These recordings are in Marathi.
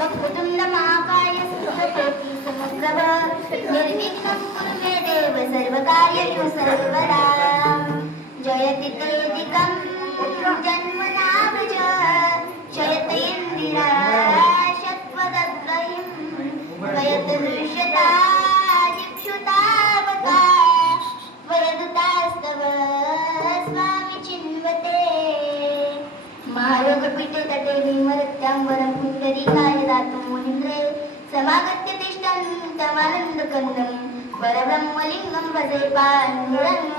वक्रतुंड महाकाय सूर्यकोटि समप्रभ निर्विघ्नं कुरु मे देव सर्वकार्येषु सर्वदा जयति त्र्यधिकं जन्मनामज जयति इन्दिरा शत्वदग्रहिं वयत दृश्यता दिक्षुतावका वरदुतास्तव स्वामी चिन्वते महायोगपीठे तटे विमरत्यांबरं पुण्डरीकाय दातुं मुनीन्द्रे समागत्य तिष्ठन्तमानन्दकन्दं परब्रह्मलिङ्गं भजे पाण्डुरङ्गं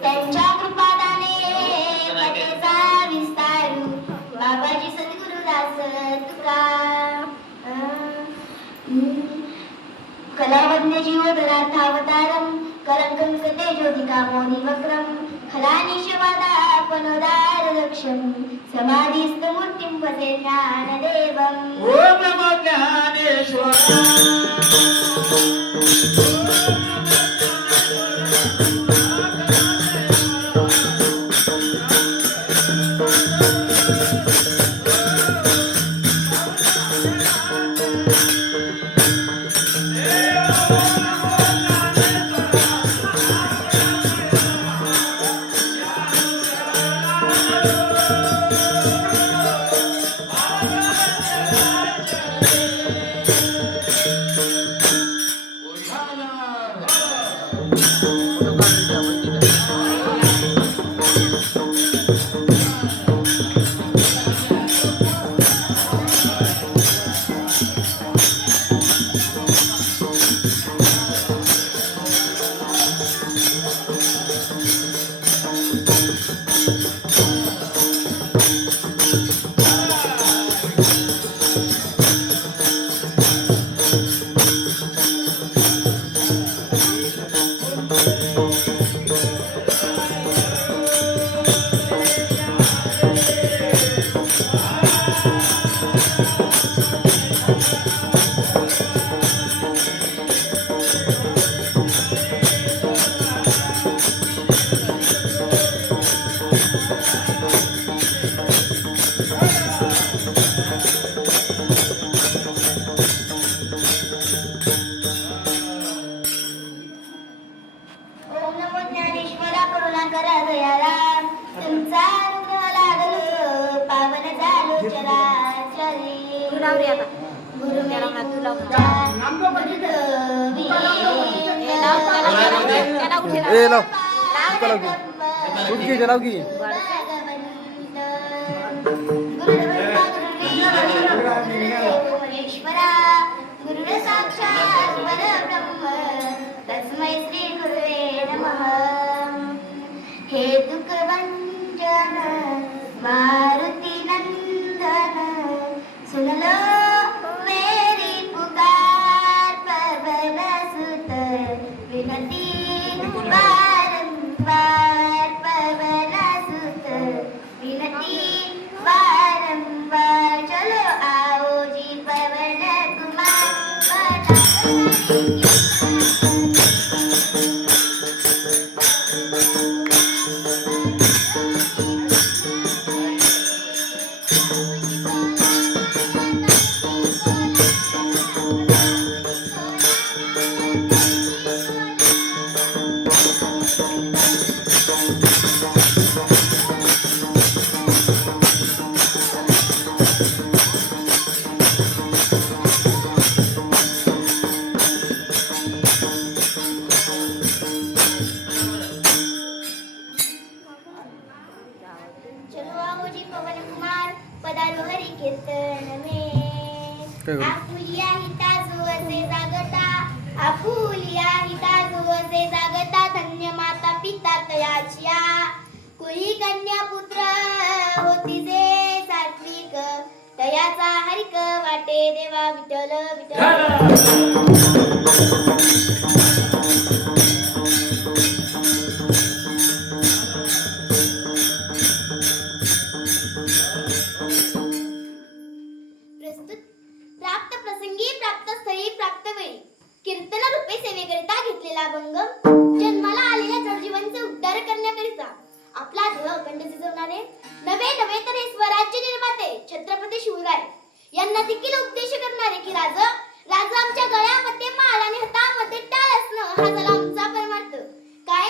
त्यांच्या कृपादाने कथेचा विस्तारू बाबाजी सद्गुरुदास तुका कलावज्ञ जीवधरार्थावतारं कलंकं तेजोदिकामोनि वक्रं फलानिशवादापनोदारदक्षं समाधिस्थमूर्तिं भजे ज्ञानदेवम् ओम नमो ज्ञानेश्वराय ओम नमो ज्ञानेश्वरा करुणाकरा दयाराम तुमचा अनुग्रह लागलो पावन झालो चराचरी गुरु ए लाव उठकी चलाव की गुरुदेवेश्वरा गुरुदेव साक्षात् परब्रह्म तस्मै श्री गुरुवे नमः हे दुःखभंजन मारुती नंदन सुन लो मेरी पुकार पवन सुत विनती बारंबार पवन सुत विनती बारंबार चलो आओ जी पवन कुमार चलो आओ जी पवन कुमार पदारो हरी कीर्तन में आपुलिया हिता जो असे जागता आपुलिया हिता जो असे जागता धन्य माता पिता तयाचिया कुळी कन्या पुत्र होती जे सात्विक तयाचा हरिक वाटे देवा विठ्ठल विठ्ठल प्राप्त प्रसंगी प्राप्त स्थळी प्राप्त वेळी कीर्तन रूपे सेवेकरिता घेतलेला अभंग जन्माला आलेल्या जडजीवांचे उद्धार करण्याकरिता आपला देह अखंड शिजवणारे नवे नवे तर हे स्वराज्य निर्माते छत्रपती शिवराय यांना देखील उपदेश करणारे की राजा आमच्या गळ्यामध्ये माळ आणि हातामध्ये टाळ असणं हा झाला आमचा परमार्थ काय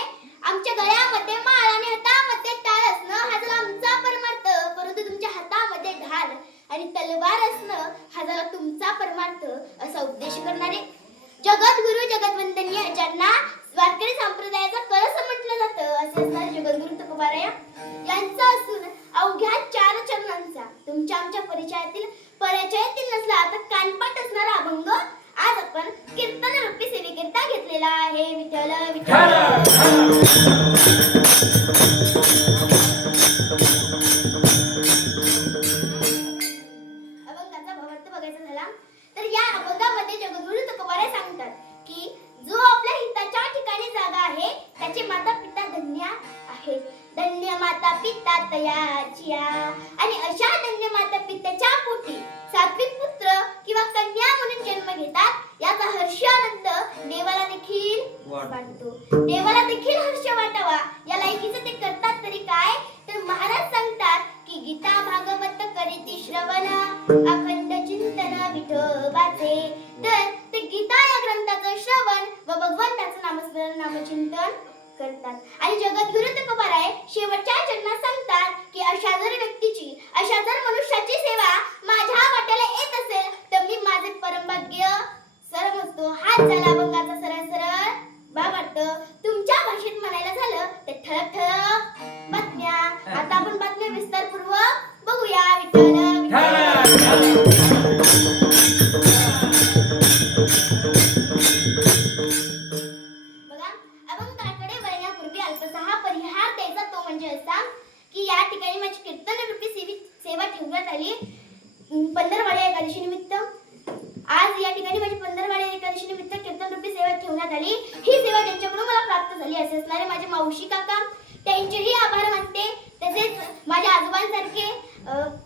आमच्या गळ्यामध्ये माळ आणि हातामध्ये टाळ असणं हा झाला आमचा परमार्थ परंतु तुमच्या हातामध्ये ढाल आणि तलवार असणं हा झाला तुमचा परमार्थ असा उपदेश करणारे जगद्गुरु जगद्वंदनीय ज्यांना वारकरी संप्रदायाचा कळस म्हटलं जातं असे असणारे जगद्गुरु तुकोबाराय यांचा असून अवघ्या 4 चरणांचा तुमच्या आमच्या परिचयातील नसला तर कानपाट असणारा अभंग आज आपण कीर्तन रूपी सेवेकरिता घेतलेला आहे विठ्ठल विठ्ठल अभंगाचा भावार्थ बघायचा झाला तर या अभंगामध्ये जगद्गुरु तुकोबाराय सांगतात की जो आपल्या हिताच्या ठिकाणी जागा आहे त्याचे माता पिता धन्य आहेत धन्य माता पिता तयाचिया आणि अशा धन्य माता पित्याच्या पोटी सात्विक पुत्र किंवा कन्या म्हणून जन्म घेतात याचा हर्ष आनंद देवाला देखील वाटतो देवाला देखील हर्ष वाटावा या लायकीचं ते करतात तरी काय तर महाराज सांगतात की गीता भागवत करीती श्रवण अखंड चिंतन विठोबाचे तर ते गीता या ग्रंथाचं श्रवण व भगवंताचं नामस्मरण नामचिंतन करतात आणि जगद्गुरु तुकोबाराय शेवटच्या चरणात सांगतात की अशा जर व्यक्तीची अशा जर मनुष्याची सेवा माझ्या वाट्याला येत असेल तर मी माझे परमभाग्य सरमजतो हाच झाला अभंगाचा सरळ सरळ भावार्थ तुमच्या भाषेत म्हणायला झालं तर ठळक ठळक बातम्या आता आपण बातम्या विस्तारपूर्वक बघूया विठ्ठल परिहार द्यायचा तो म्हणजे असा की या ठिकाणी माझी कीर्तन रूपी सेवा ठेवण्यात आली 15 पंधरवड्या एकादशी निमित्त आज या ठिकाणी माझी पंधरवड्या एकादशी निमित्त कीर्तन रूपी सेवा ठेवण्यात आली. ही सेवा त्यांच्याकडून मला प्राप्त झाली असे असणारे माझे मावशी काका त्यांचेही आभार मानते. तसेच माझ्या आजोबांसारखे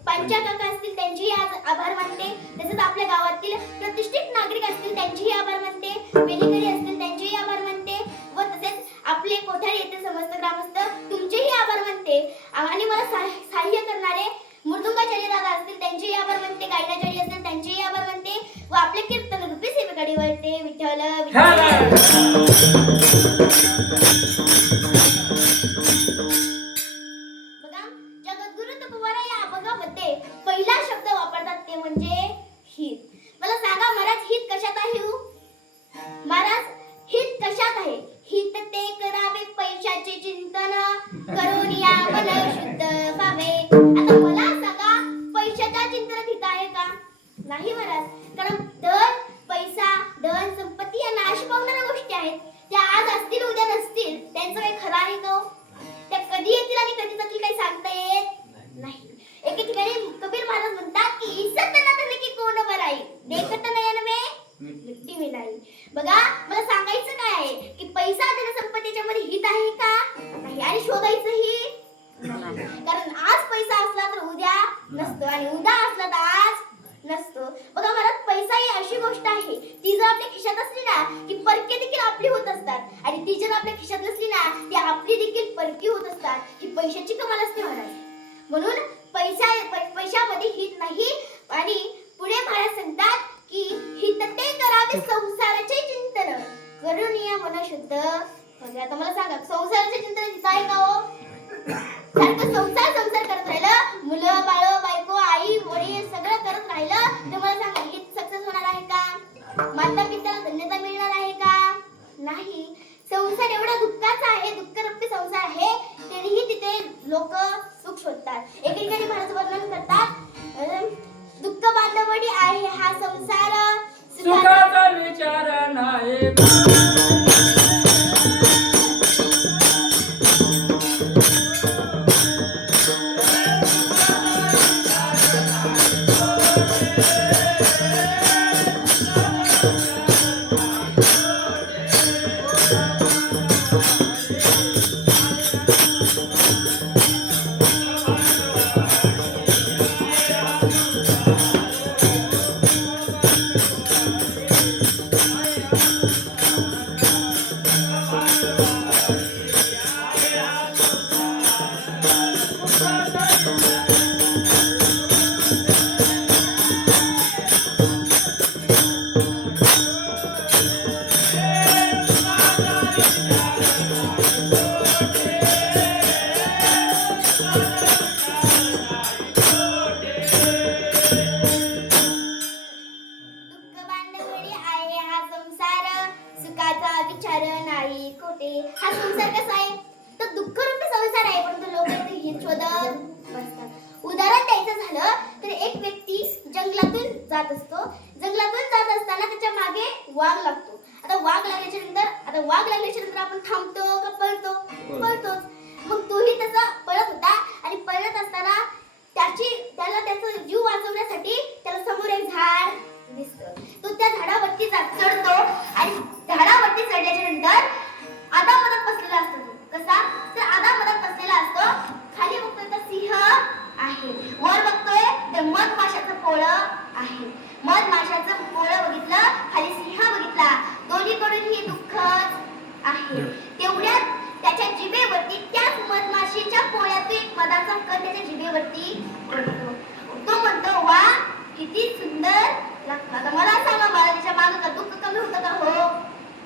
पंचा काका असतील त्यांचेही आभार मानते. तसेच आपल्या गावातील प्रतिष्ठित नागरिक असतील त्यांचेही आभार मानते. मेलेकरी असतील त्यांचेही आभार मानते व तसेच आपले कोठारी येथील समस्त ग्रामस्थ तुमचेही आभार मानते. आणि मला सहाय्य करणारे मृदुंगाचार्य दादा असतील त्यांचेही आभार मानते. गायनाचार्य असतील त्यांचेही आभार मानते व आपले कीर्तन रूपी सेवेकडे वळते. विठ्ठल बघा जगद्गुरु तुकोबाराय या अभंगामध्ये पहिला शब्द वापरतात ते म्हणजे हित. मला सांगा महाराज हित कशात आहे हो? महाराज हित कशात आहे? हित ते करावे पैशाचे चिंतन करून या मन शुद्ध व्हावे. आता मला सांगा पैशाच्या चिंतनात हित आहे का? नाही महाराज. कारण धन पैसा धन संपत्ती या नाश पावणाऱ्या गोष्टी आहेत. त्या आज असतील उद्या नसतील. त्यांचं काही खरं आहे का? त्या कधी येतील आणि कधी जातील काही सांगता येत नाही. एके ठिकाणी कबीर महाराज म्हणतात की इसत न धन की कोण बराई देखत नयन में मिट्टी मिलाई. बघा मला सांगायचं काय आहे की पैसा धन संपत्तीच्या मध्ये हित आहे का? नाही. आणि शोधायचंही नाही. कारण आज पैसा असला तर उद्या नसतो आणि उद्या असला तर आज नसतो. बघा मला पैसा ही अशी गोष्ट आहे ती जर आपल्या खिशात असली ना की परके देखील आपली होत असतात आणि ती जर आपल्या खिशात नसली ना ती आपली देखील परकी होत असतात. ही पैशाची कमाल असते महाराज. म्हणून पैशामध्ये हित नाही. आणि पुढे महाराज सांगतात की हित ते करावे संसाराचे चिंतन करून या मन शुद्ध. आता मला सांगा संसाराचे चिंतन हित आहे का हो? सारखं संसार करत राहिलं मुलं बाळ बायको आई वडील सगळं करत राहिलं तर मला सांगा हित सक्सेस होणार आहे का? माता पित्याला धन्यता मिळणार आहे का? नाही. संसार एवढा दुःखाचा आहे दुःखरूपी संसार आहे तरीही तिथे लोक सुख शोधतात. एके ठिकाणी महाराज वर्णन करतात दुःख बांधवडी आहे हा संसार सुखाचा विचार नाही. हा संसार कसा आहे तर दुःखरूपी संसार आहे. परंतु लोक इथे हित शोधत बसतात. उदाहरण द्यायचं झालं तर एक व्यक्ती जंगलातून जात असतो. जंगलातून जात असताना त्याच्या मागे वाघ लागतो. आता वाघ लागल्याच्या नंतर आपण थांबतो का पळतो? पळतोच. मग तोही तसा पळत होता आणि पळत असताना त्याला त्याचा जीव वाचवण्यासाठी त्याला समोर एक झाड दिसतं. तो त्या झाडावरती चढतो आणि झाडावरती चढल्याच्या नंतर आदामदात बसलेला असतो. कसा तर आदामदात बसलेला असतो. खाली बघतोय तर सिंह आहे. वर बघतोय तर मधमाशाचं पोळं आहे. मधमाशाचं पोळं बघितलं खाली सिंह बघितला. दोन्हीकडूनही दुःखच आहे. तेवढ्यात त्याच्या जिभेवरती त्याच मधमाशीच्या पोळ्यातून एक मधाचा कण त्याच्या जिभेवरती पडतो. तो म्हणतो वा किती सुंदर लागतं. आता मला सांगा मला त्याच्या मागं का दुःख कमी होतं का? हो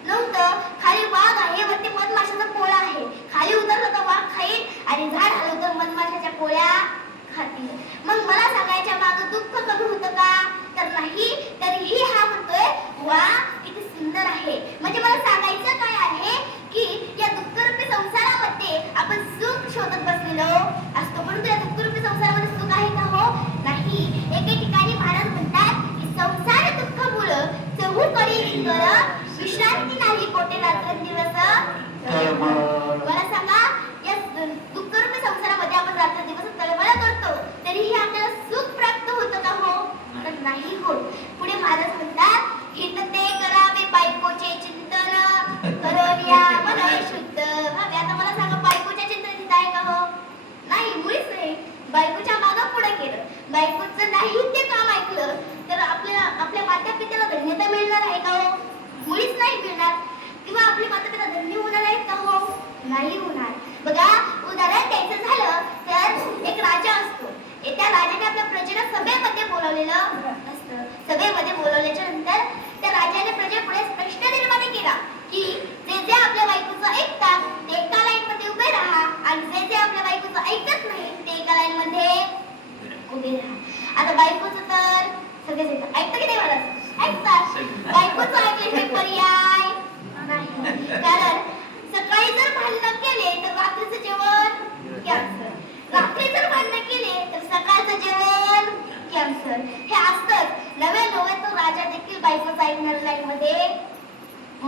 नव्हतं. खाली वाघ आहे वरती मधमाशाचा पोळा आहे. खाली उतरलं तर वाघ खाईल आणि झाड आलं तर मधमाशाच्या पोळ्या खातील. मग मला सांगायच्या मागं दुःख कमी होतं का? तर नाही. तरीही हा म्हणतोय वा किती सुंदर आहे. म्हणजे मला सांगायचं काय आहे की या दुःखरूपी संसारामध्ये आपण सुख शोधत बसलेलो असतो. परंतु या दुःखरूपी संसारामध्ये सुख आहे का? हो नाही. एके ठिकाणी महाराज म्हणतात की संसार दुःख नाही होत. पुढे महाराज म्हणतात, हित ते करावे बायकोचे चिंतन करोनिया मन शुद्ध भावे. आता मला सांगा, बायकोच्या चिंतन आहे का हो? नाही, मुळीच नाही. बायकोच्या मागं पुढे केलं, बायकोचं नाही ते काम ऐकलं तर आपल्या माता पित्याला धन्यता मिळणार आहे का हो? मुळीच नाही मिळणार. किंवा आपले माता पिता धन्य होणार आहेत का हो? नाही होणार. बघा, उदाहरण द्यायचं झालं तर एक राजा असतो. त्या राजाने आपल्या प्रजेला सभेमध्ये बोलावलेलं असतं. सभेमध्ये बोलावल्याच्या नंतर त्या राजाने प्रजेपुढे प्रश्न निर्माण केला की जे जे आपल्या बायकोचं ऐकतात ते एका लाईन मध्ये उभे राहा आणि जे जे आपल्या बायकोचं ऐकत नाही ते एका लाईन मध्ये उभे राहा. आता बायकोचं तर सगळेच ऐकतं की नाही? मला ऐकतात. बायकोचं ऐकल्याशिवाय पर्याय नाही. कारण सकाळी जर भांडण केले तर रात्रीचं जेवण कॅन्सर, रात्री जर भांडण केले तर सकाळचं जेवण कॅन्सर. हे असतंच. नवे तो राजा देखील बायकोचं ऐकणाऱ्या लाईन मध्ये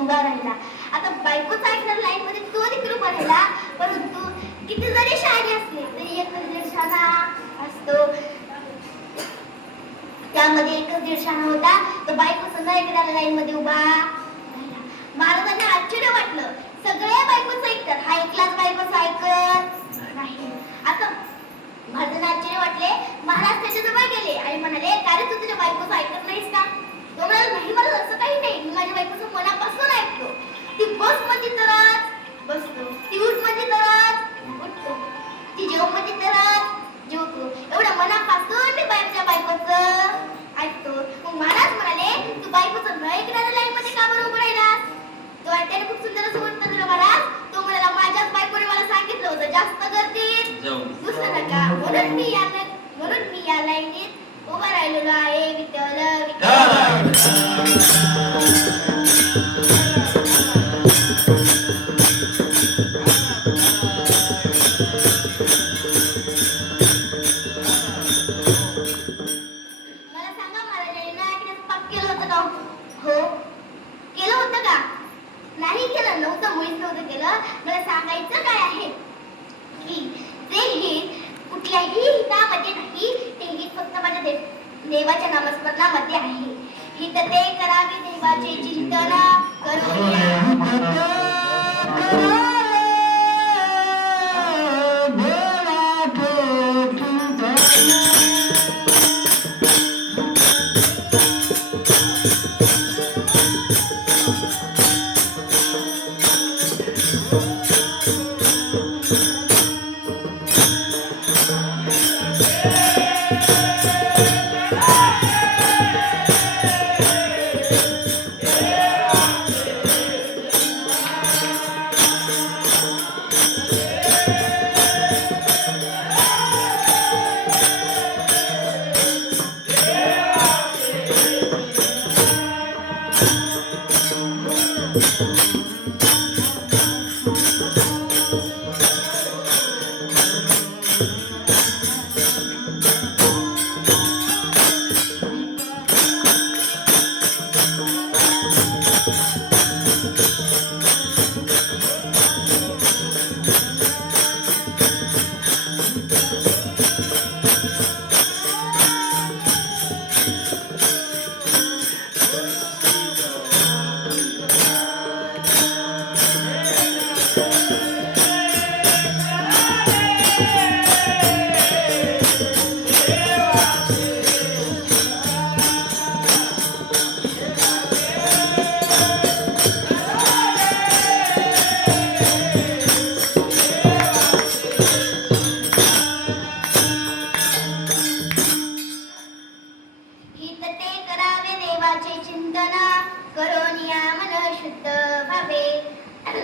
उभा राहिला. आता बायकोचं ऐकणाऱ्या लाईन मध्ये तो देखील उभा राहिला. परंतु किती जरी शहाणे असले तरी एकच दीड शहाणा असतो. त्यामध्ये एकच दीड शहाणा होता. तो बायकोचं न ऐकणाऱ्या लाईन मध्ये उभा राहिला. महाराजांना आश्चर्य वाटलं, सगळे बायकोचं ऐकतात, हा एकलाच बायकोचं ऐकत नाही. आता महाराजांना आश्चर्य वाटले. महाराज त्याच्या जवळ गेले आणि म्हणाले, का रे तू तुझ्या बायकोचं ऐकत नाहीस का? तो म्हणाला, नाही मला असं काही नाही, मी माझ्या बायकोचं मनापासून ऐकतो. ती बस मध्ये तरच बसतो, ती उठ मध्ये तरच उठतो, ती जेव मध्ये तरच जेवतो. एवढं मनापासून मी माझ्या बायकोचं ऐकतो. मग महाराज म्हणाले, तू बायकोचं न ऐकणाऱ्या लाईन मध्ये का बरं उभं राहिलास? तो त्याने खूप सुंदर असं उत्तर दिलं महाराज. तो म्हणाला, माझ्याच बायकोने मला सांगितलं होतं जास्त गर्दीत दुसरं नका, म्हणून मी या लाईनीत उभा राहिलेलो आहे. विठ्ठल मला सांगा, महाराजांनी ना ऐकण्याचं पाप केलं होतं का? हो, केलं होतं का? नाही केलं नव्हतं, मुळीच नव्हतं केलं. मला सांगायचं काय आहे की ते हित कुठल्याही हितामध्ये नाही, ते हित फक्त माझ्या देवाच्या नामस्मरणामध्ये आहे. हित ते करावे देवाचे चिंतन करोनिया.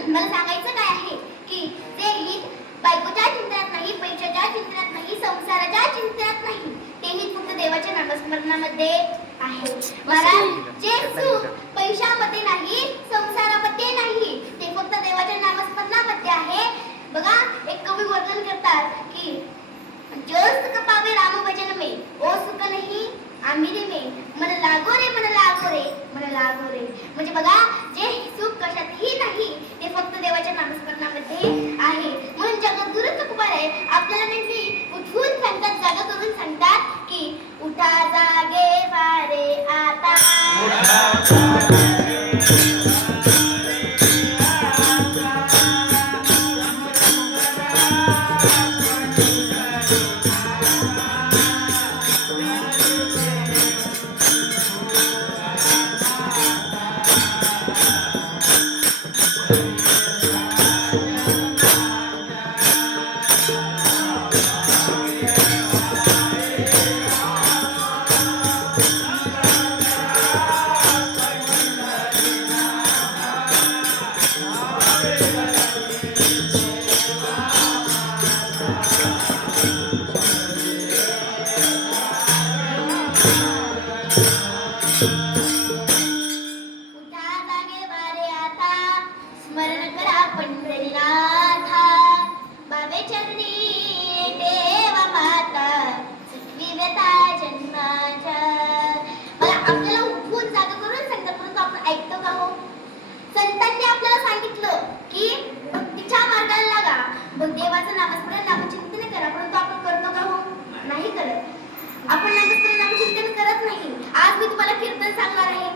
मला सांगायचं काय आहे की ते हित बायकोच्या चिंतनात नाही, पैशाच्या चिंतनात नाही, संसाराच्या चिंतनात नाही, ते हित फक्त देवाच्या नामस्मरणामध्ये आहे. महाराज जे सुख पैशामध्ये नाही, संसारामध्ये नाही, ते फक्त देवाच्या नामस्मरणामध्ये आहे. बघा, एक कवी वर्णन करतात की जो सुख पावे राम भजन में, ओ सुख नहीं आमिरे में, मन लागो रे, मन लागो रे, मन लागो रे. म्हणजे बघा, जे सुख कशातही नाही, ते फक्त देवाच्या नामस्मरणामध्ये आहे. म्हणून जगद्गुरु तुकोबाराय आपल्याला नेहमी उठवून सांगतात, जागा करून सांगतात की उठा जागे वारे उठा जागे वारे आता, स्मरण करा पंढरीनाथा. बाबे चरणी देवा माता, सुटली व्यथा जन्माच्या. मला आपल्याला उठवून जागा करून सांगतात, परंतु आपण ऐकतो का हो? संतांनी आपल्याला सांगितलं की भक्तीच्या मार्गाला लागा, देवाचं नामस्मरण नामचिंतन करा, परंतु आपण करतो का हो? नाही करत. आपण नामस्मरण नामचिंतन करत नाही. आज मी तुम्हाला कीर्तन सांगणार आहे,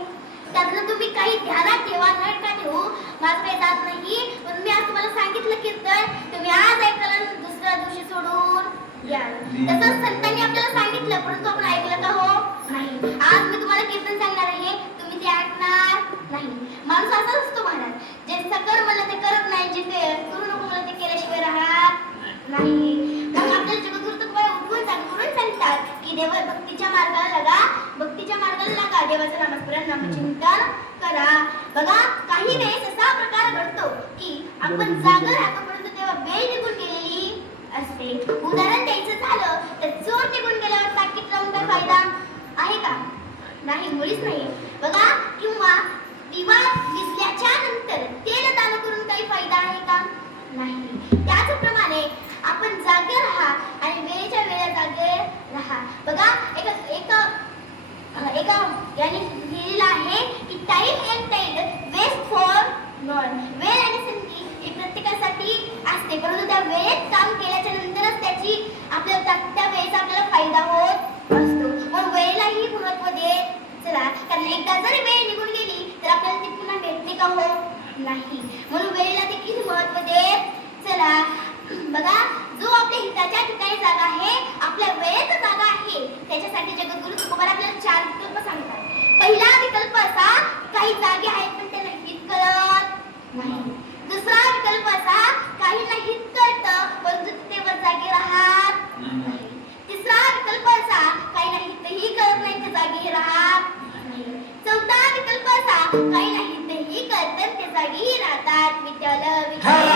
त्यातलं तुम्ही काही ध्यानात ठेवा, नट का ठेवू, माझं काही जात नाही. पण मी आज तुम्हाला सांगितलं कीर्तन, तुम्ही आज ऐकाल आणि दुसऱ्या दिवशी सोडून याल. तसंच संतांनी आपल्याला सांगितलं, परंतु आपण ऐकलं का हो? नाही. आज मी तुम्हाला कीर्तन सांगणार आहे, तुम्ही ते ऐकणार नाही. माणूस असा असतो महाराज, जे कर म्हणलं ते करत नाही, जे ते करू नको म्हणलं ते केल्याशिवाय राहत नाही. मग आपल्याला जगद्गुरु तुकोबा उठवून सांगतात की देव भक्तीच्या मार्गाला लागा, भक्तीच्या मार्गाला लागा, देवाचं नामस्मरण नामचिंतन करा. बघा, काही वेळेस असा प्रकार घडतो की आपण जागर राहतो, परंतु तेव्हा वेळ निघून गेलेली असते. उदाहरण द्यायचं झालं तर चोर निघून गेल्यावर ताकीद लावून काय फायदा आहे का? नाही, मुळीच नाही. बघा, किंवा दिवा विझल्याच्या नंतर तेल दान करून काही फायदा आहे का? नाही. त्याचप्रमाणे आपण जागे राहा आणि वेळेच्या वेळेला जागे राहा. बघा, एका याने लिहिलेलं आहे की टाइम अँड टाइड वेस्ट फॉर नॉन. वेळ आणि संधी ही प्रत्येकासाठी असते, परंतु त्या वेळेत काम केल्याच्या नंतरच त्याची आपल्याला त्या वेळेचा आपल्याला फायदा होत असतो. म्हणून वेळेलाही महत्त्व दे चला, कारण एकदा जरी वेळ निघून गेली तर आपल्याला ती पुन्हा भेटते का हो? नाही. म्हणून वेळेला देखील महत्त्व दे चला. बघा, जो आपल्या हिताच्या ठिकाणी जागा आहे, आपल्या वेळेत जागा आहे, त्याच्यासाठी जगद्गुरु तुकोबा आपल्याला 4 विकल्प सांगतात. पहिला विकल्प असा, काही जागे आहेत पण त्यांना हित कळत नाही. दुसरा विकल्प असा, काही हित कळतं परंतु तेव्हा जागे राहत नाही. तिसरा विकल्प असा, काही हितही कळत नाही ते जागी राहत नाही. चौथा विकल्प असा, काही हितही कळतं ते जागी राहतात. विठ्ठल विठ्ठल.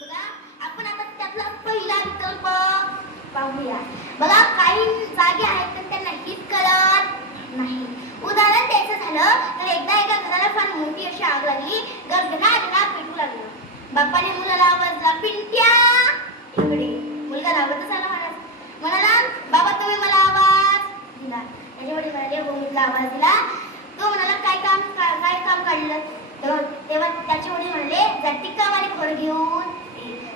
बघा, आपण आता त्यातला पहिला विकल्प पाहूया. बघा, काही जागे आहेत तर त्यांना हित कळत नाही. उदाहरण द्यायचं झालं तर एकदा एका घराला फार मोठी अशी आग लागली, गडगडा पेटू लागलं. बापाने मुलाला आवाज दिला, पिंट्या इकडे. मुलगा राबतच आला महाराज, म्हणाला, बाबा तुम्ही मला आवाज दिला. त्याचे वडील म्हणाले, हो मुलगा आवाज दिला. तो म्हणाला, काय काम काढलं? तेव्हा त्याचे वडील म्हणाले, जा टिकावाने खोर घेऊन.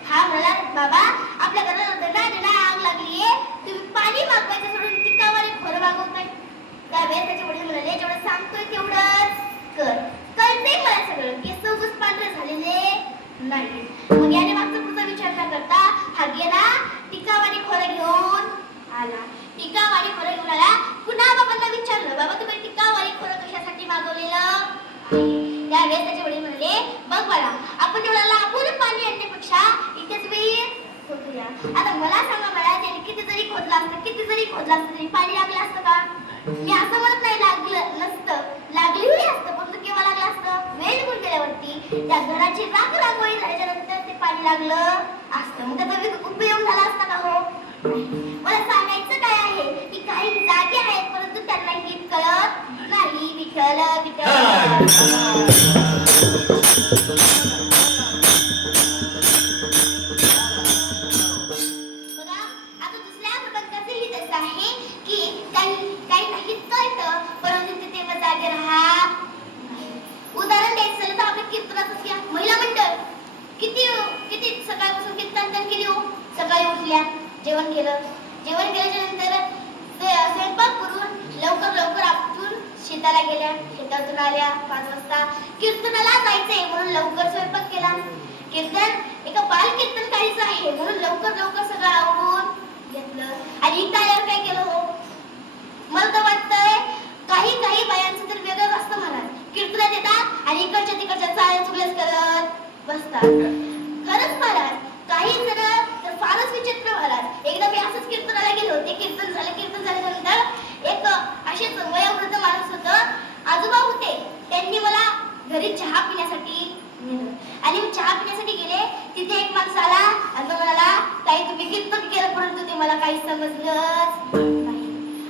हा म्हणाला, बाबा आपल्या घराला दणा आग लागलीये, तुम्ही पाणी मागवायचं सोडून टिकावाने खोर मागवताय. त्यावेळेस त्याचे वडील म्हणाले, जेवढं सांगतोय तेवढंच कर. कळतंय मला सगळं, केस उगच पांढरे झालेले नाही. मग याने मागचा पुढचा विचार न करता हा गेला टिकावाने खोर घेऊन आला. टिकावाने खोर घेऊन आला. पुन्हा बाबांना विचारलं, बाबा तुम्ही टिकावाने खोर कशासाठी मागवलेलं आहे? त्यावेळेस त्याचे वडील म्हणाले, बघ बाळा, आपण एवढा लांबून पाणी आणण्यापेक्षा इथेच वेळ खोदूया. आता मला सांगा बाळा, त्याने किती जरी खोदलं असतं तरी पाणी लागलं असतं का? मी असं म्हणत नाही लागलं नसतं, लागलीही असतं, पण केव्हा लागलं असतं? वेळ निघून गेल्यावरती. त्या घराची रांगोळी झाल्याच्या नंतर ते पाणी लागलं असतं, मग त्याचा उपयोग झाला असता का हो? मला सांगायचं काय आहे की काही जागे आहेत परंतु त्यांना हित कळत नाही. विठ्ठल विठ्ठल. बघा, आता दुसऱ्या प्रकारचे हित असं आहे की काही हित कळतं परंतु ते तेव्हा जागे राहत नाही. उदाहरण द्यायचं झालं तर आपल्या कीर्तनातच घ्या. महिला मंडळ किती सकाळपासून कीर्तन केली हो. सकाळी उठल्या, जेवण केल्याच्या नंतर स्वयंपाक करून लवकर आपटून शेताला गेल्या. शेतातून आल्या 5 वाजता. कीर्तनाला जायचंय म्हणून लवकर स्वयंपाक केला. एका बाल कीर्तन काढायचं आहे म्हणून लवकर सगळं आवरून घेतलं. आणि इथं आल्यावर काय केलं हो? मला तर वाटतंय काही बायांचं तर वेगळं असतं महाराज. कीर्तनात येतात आणि इकडच्या तिकडच्या चाळ्या चुगल्याच करत बसतात. खरंच महाराज, काही जण तर फारच विचित्र महाराज. एकदा मी असंच कीर्तनाला गेले होते. कीर्तन झाल्यानंतर एक असेच वयोवृद्ध माणूस होतं, आजोबा होते. त्यांनी मला घरी चहा पिण्यासाठी नेलं आणि मी चहा पिण्यासाठी गेले. तिथे एक माणूस आला आणि तो म्हणाला, कीर्तन केलं परंतु ते मला काही समजलंच नाही.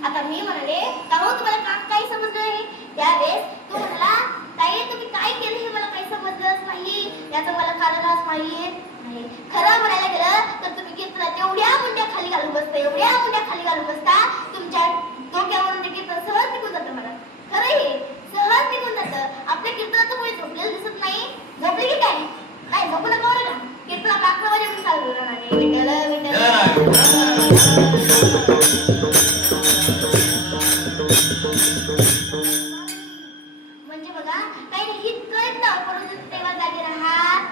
आता मी म्हणाले का हो तुम्हाला काही समजलं नाही? त्यावेळेस तो म्हणाला ताई तुम्ही काय केलं हे मला काही समजलंच नाही, याचं मला कारणच माहित नाही. खरं म्हणायला गेलं तर तुम्ही कीर्तनात एवढ्या मुंड्या खाली घालून बसता, एवढ्या मुंड्या खाली घालून बसता, तुमच्या डोक्यावरून ते कीर्तन सहज निघून जातं. मला खरं हे सहज निघून जातं. आपल्या कीर्तनाचं मुळे झोपलेलं दिसत नाही. झोपले की काय? नाही झोपू नका बरं का. कीर्तन आपलं 11 वाजेपर्यंत चालू राहणार आहे. विठ्ठल विठ्ठल म्हणजे बघा काही नाही हित कळतं परंतु तेव्हा जागे राहत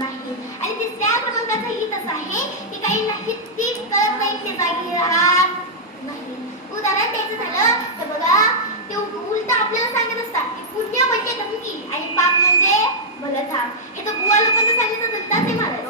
नाही. आणि तिसऱ्या क्रमांकाचं हित असं आहे की काही नाही ती कळत नाही ते जागे राहत नाही. उदाहरण द्यायचं झालं तर बघा ते उलट आपल्याला सांगत असतात की पुण्य म्हणजे धमकी आणि पाप म्हणजे बलथा. हे तर बुवा लोकांचं सांगितलं धंदाच आहे महाराज.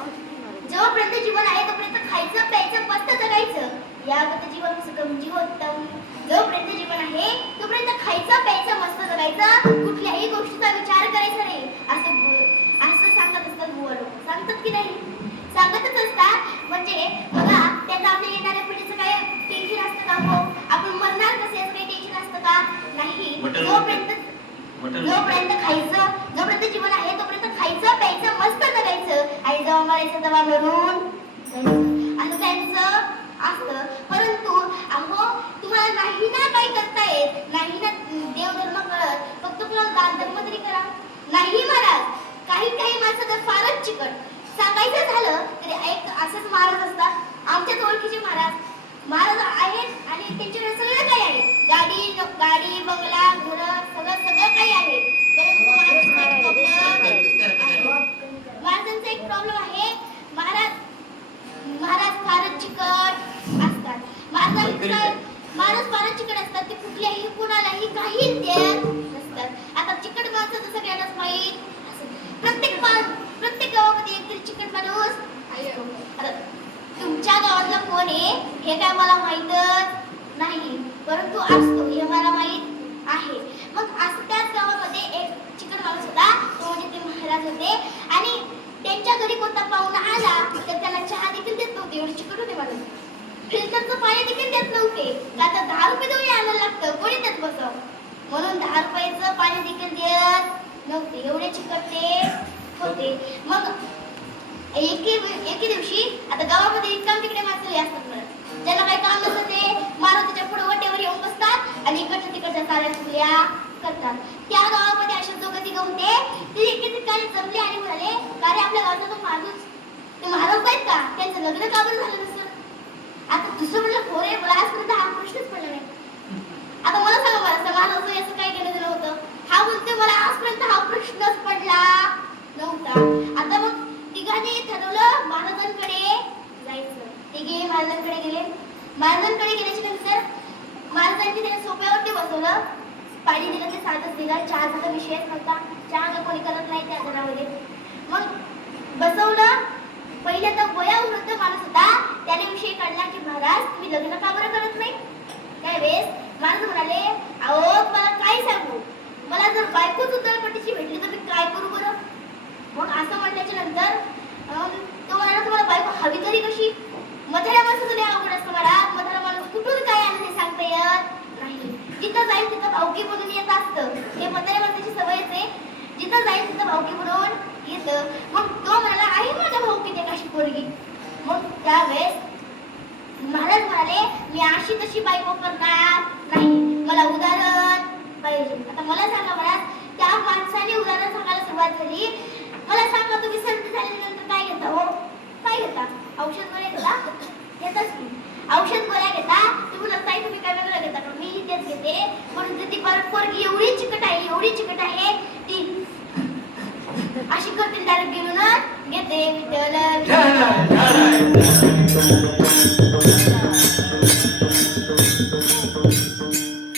जोपर्यंत जीवन आहे तोपर्यंत खायचं प्यायचं मस्त जगायचं, यावत जीवन सुखम जीवोत्तम. जोपर्यंत जीवन आहे तोपर्यंत खायचं प्यायचं मस्त जगायचं, कुठल्याही गोष्टीचा विचार करायचा नाही असं सांगत असतात बुवा लोक. सांगतात की नाही? सांगतच असतात. म्हणजे बघा त्याचं आपल्या येणाऱ्या पिढीचं काय टेन्शन असतं का? हो आपण मरणार कसे असं काही टेन्शन असतं का? नाही. जोपर्यंत खायचं, जोपर्यंत जीवन आहे तोपर्यंत खायचं प्यायचं मस्त जगायचं आणि जेव्हा मरायचं तेव्हा मरून असं त्यांचं असतं. परंतु अहो तुम्हाला नाही ना काही करता येत, नाही ना देवधर्म कळत, फक्त तुम्हाला दान धर्म तरी करा. नाही महाराज, काही माणसं तर फारच चिकट. सांगायचं झालं तरी एक असंच महाराज असतात आमच्याच ओळखीचे महाराज आहेत आणि त्यांच्याकडे सगळं काही आहे. गाडी बंगला घर सगळं काही आहे. परंतु महाराजांचा एक प्रॉब्लेम आहे. महाराज फारच चिकट असतात. महाराज फारच चिकट असतात. ते कुठल्याही कुणालाही काही देत नसतात. आता चिकट माणसं तर सगळ्यांनाच माहीत. प्रत्येक गावामध्ये एक तरी चिकट माणूस असतो. आता तुमच्या गावातला कोण आहे हे काय मला माहीतच नाही, परंतु असतो हे मला माहीत आहे. मग असं त्याच गावामध्ये एक चिकट माणूस होता. तो म्हणजे ते महाराज होते आणि त्यांच्या घरी कोणता पाहुणा आला तर त्याला चहा देखील देत नव्हते, एवढे चिकट होते माणूस. फिल्टरचं पाणी देखील देत नव्हते का तर 10 रुपये देऊन आणायला लागतं, कोणी देत बसव म्हणून 10 रुपयाचं पाणी देखील देत नव्हते, एवढे चिकट ते होते. मग एके दिवशी आता गावामध्ये इतकाम तिकडे माणसं असतात म्हणत ज्यांना काही काम नसतं ते मारुतीच्या पुढे वटेवर येऊन बसतात आणि इकडच्या तिकडच्या साऱ्या चुगल्या करतात. त्या गावामध्ये अशा दोघं तिघं होते. ते एके ठिकाणी जमले आणि म्हणाले का रे आपल्या गावाचा तो माणूस ते महाराज आहेत का, त्यांचं लग्न का बरं झालं नसतं? आता दुसरं म्हणलं हो रे, मला आजपर्यंत हा प्रश्नच पडला नाही. आता मला सांगा महाराज असं काय केलं दिलं होतं? हा बोलते मला आजपर्यंत हा प्रश्नच पडला नव्हता. आता मग तिघांनी ठरवलं महाराजांकडे जायचं. तिघे महाराजांकडे गेले. महाराजांकडे गेल्याच्या नंतर महाराजांनी त्याला सोप्यावरती बसवलं, पाणी दिलं ते साधच दिलं. चहाचा तर विषयच नव्हता, चहा कोणी करत नाही त्या जणामध्ये. मग बसवलं. पहिले तर वयोवृद्ध माणूस होता, त्याने विषय काढला की महाराज तुम्ही लग्न का बरं करत नाही? त्यावेळेस महाराज म्हणाले अहो मला काय सांगू, मला जर बायकोच उतरपट्टीची भेटली तर मी काय करू बरं? मग असं म्हटल्याच्या नंतर तो म्हणाला तुम्हाला बायको हवी तरी कशी? म्हाताऱ्या माणसाचं लय अवघड असतं महाराज. म्हातारा माणूस कुठून काय आणलं हे सांगता येत नाही. जिथं जाईल तिथं भावकी म्हणून येत असतं. हे म्हाताऱ्या माणसाची सवयच आहे. जिथं जाईल तिथं भावकी म्हणून येतं. मग तो म्हणाला आहे माझ्या भावकीत एक अशी पोरगी. मग त्यावेळेस महाराज म्हणाले मी अशी तशी बायको करणार नाही, मला उदाहरण पाहिजे. आता मला सांगा महाराज, त्या माणसाने उदाहरण सांगायला सुरुवात झाली. मला सांगा तुम्ही सर्दी झाल्यानंतर काय घेता? हो काय घेता? औषध गोळ्या घेता? घेताच की औषध गोळ्या घेता. तुम्ही लगताय तुम्ही काय वेगळं घेता का? मी तेच घेते. म्हणून ती पोरगी एवढी चिकट आहे ती अशी करतील डायरेक्ट गेलो ना घेते विठ्ठल.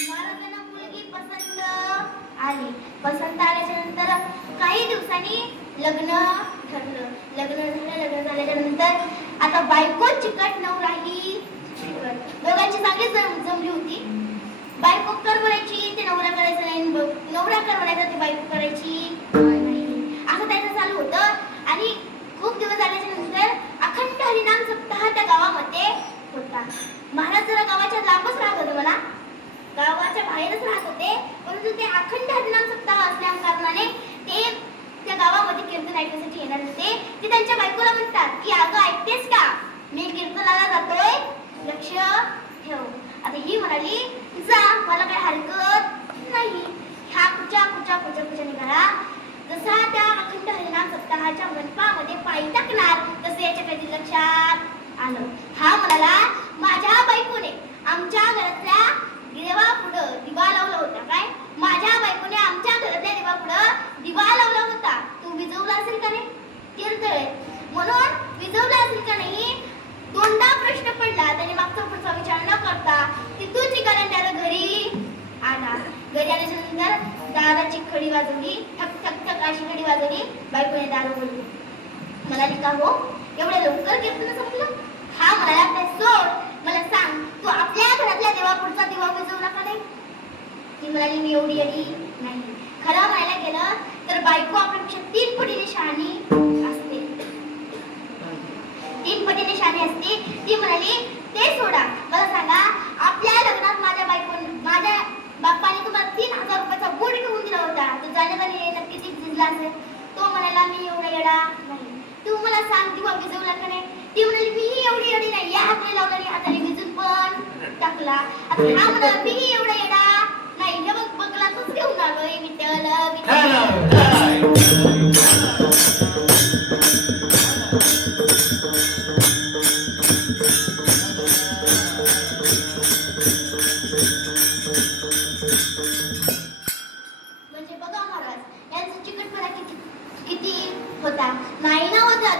महाराजांना मुलगी पसंत आली. पसंत आल्याच्या नंतर काही दिवसांनी लग्न ठरलं. लग्न झाल्याच्या नंतर आता बायको चिकट नवराही चिकट, दोघांची चांगली जमली होती. बायको कर म्हणायची ते नवरा करायचं नाही, नवरा कर म्हणायचा ते बायको करायची नाही. असं त्याचं चालू होतं आणि खूप दिवस झाल्याच्या नंतर अखंड हरिनाम सप्ताह त्या गावामध्ये की अगं ऐकतेस का, मी कीर्तनाला जातोय, लक्ष ठेव. आता ही म्हणाली, जा, मला काही हरकत नाही. ह्या कुच्या निघाला. जसा त्या अखंड हरिनाम सप्ताहाच्या मंडपामध्ये पाय टाकणार तसे याच्या कधी लक्षात आलं. हा म्हणाला, माझ्या बायकोने आमच्या घरातल्या देवापुढं दिवा लावला होता. काय, माझ्या बायकोने आमच्या घरातल्या देवापुढं दिवा लावला होता. तू विजवला असेल का नाही? कीर्तन म्हणून विजवला असेल का नाही? दोनदा प्रश्न पडला. त्याने मागचा पुढचा विचार न करता तिथून निघाला त्याला घरी आला. घरी आल्याच्या नंतर दाराची खडी वाजवली, ठक ठक ठक अशी खडी वाजवली. बायकोने दार उघडली. म्हणाली, का हो, एवढ्या लवकर कीर्तन संपलं? हा म्हणाला, काय सोड, मला सांग, तू आपल्या घरातल्या देवापुढचा दिवा विजवला का नाही? ती म्हणाली, मी एवढी येडी नाही. खरं म्हणायला गेलं तर बायको आपल्यापेक्षा 3 पटीने शहाणी असते. 3 पटीने शहाणी असते. ती म्हणाली, ते सोडा, मला सांगा, आपल्या लग्नात माझ्या बाप्पाने तुम्हाला 3000 रुपयाचा बोट घेऊन दिला होता. तो जाण्याचा येण्यात किती झिजला असेल? तो म्हणाला, मी एवढा येडा नाही. तू मला सांग, दिवा विजवला का नाही? ती म्हणाली, मी एवढी येडी नाही. या हाताने लावला आणि हाताने विजून पण टाकला. आता हा म्हणाला, मी एवढा येडा नाही. हे बघ, बगलातच घेऊन आलोय. विठ्ठल म्हणजे बघा महाराज, यांचा चिकटपणा किती होता. नाही ना होता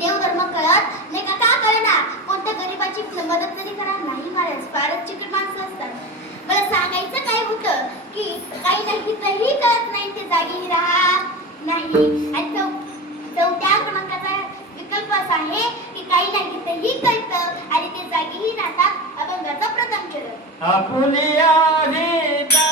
देव धर्म कळत नाही का करणार? कोणत्या गरीबाची मदत तरी करा नाही महाराज. फारच चिकट माणसं असतात. मला सांगायचं काय होतं की काही नाही तरी कळत नाही ते जागी राहत नाही. आणि चौथ्या क्रमांकाचा विकल्प असा आहे की काही नाही तरी कळतं आणि ते जागीही राहतात. अभंगाचा प्रथम चरण. आपुलिया गीता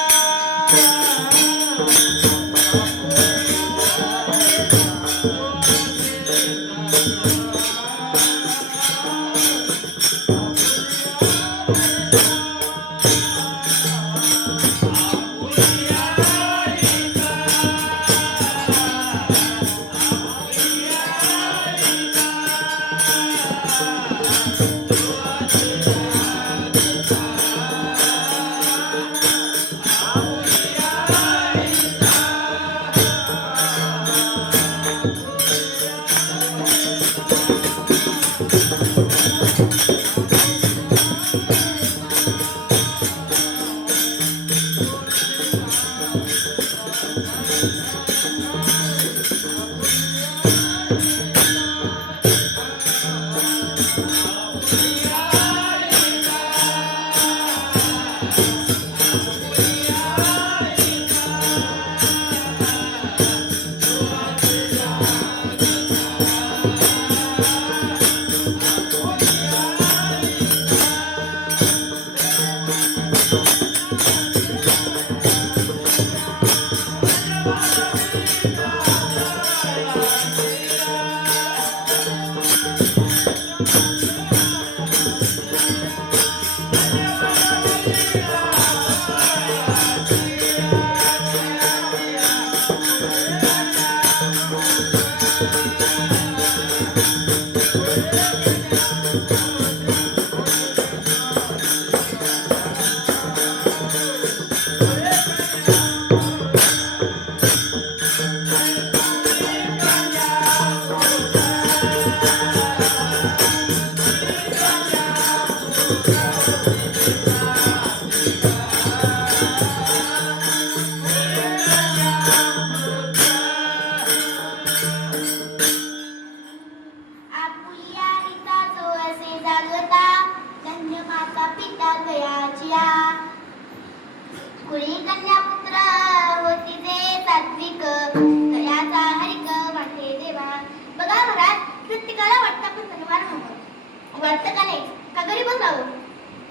वाटतं का नाही? का गरीबच राहू?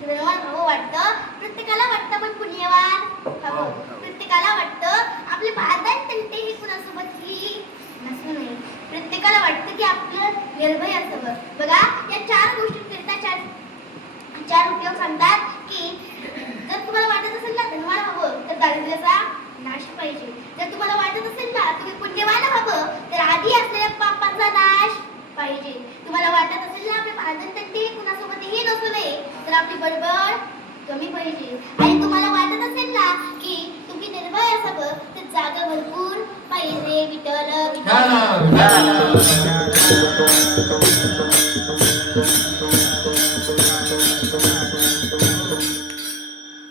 धनवान हवं वाटतं, प्रत्येकाला वाटतं पण पुण्यवान हवं. प्रत्येकाला वाटतं आपले भांडण तंटे हे कुणासोबतही नसू नये. प्रत्येकाला वाटतं की आपलं निर्भय असावं. बघा, या 4 गोष्टींकरिता चार उपयोग सांगतात की जर तुम्हाला वाटत असेल ना धनवान हवं तर दारिद्र्याचा नाश पाहिजे. जर तुम्हाला वाटत असेल ना तुम्ही पुण्यवान व्हावं तर आधी असलेल्या पापाचा नाश पाहिजे. तुम्हाला वाटत असेल ना आपले भांडण तंटे कुणासोबतही नसू नये तर आपली बडबड कमी पाहिजे. आणि तुम्हाला वाटत असेल ना की तुम्ही निर्भय असावं तर जागा भरपूर पाहिजे. विठ्ठल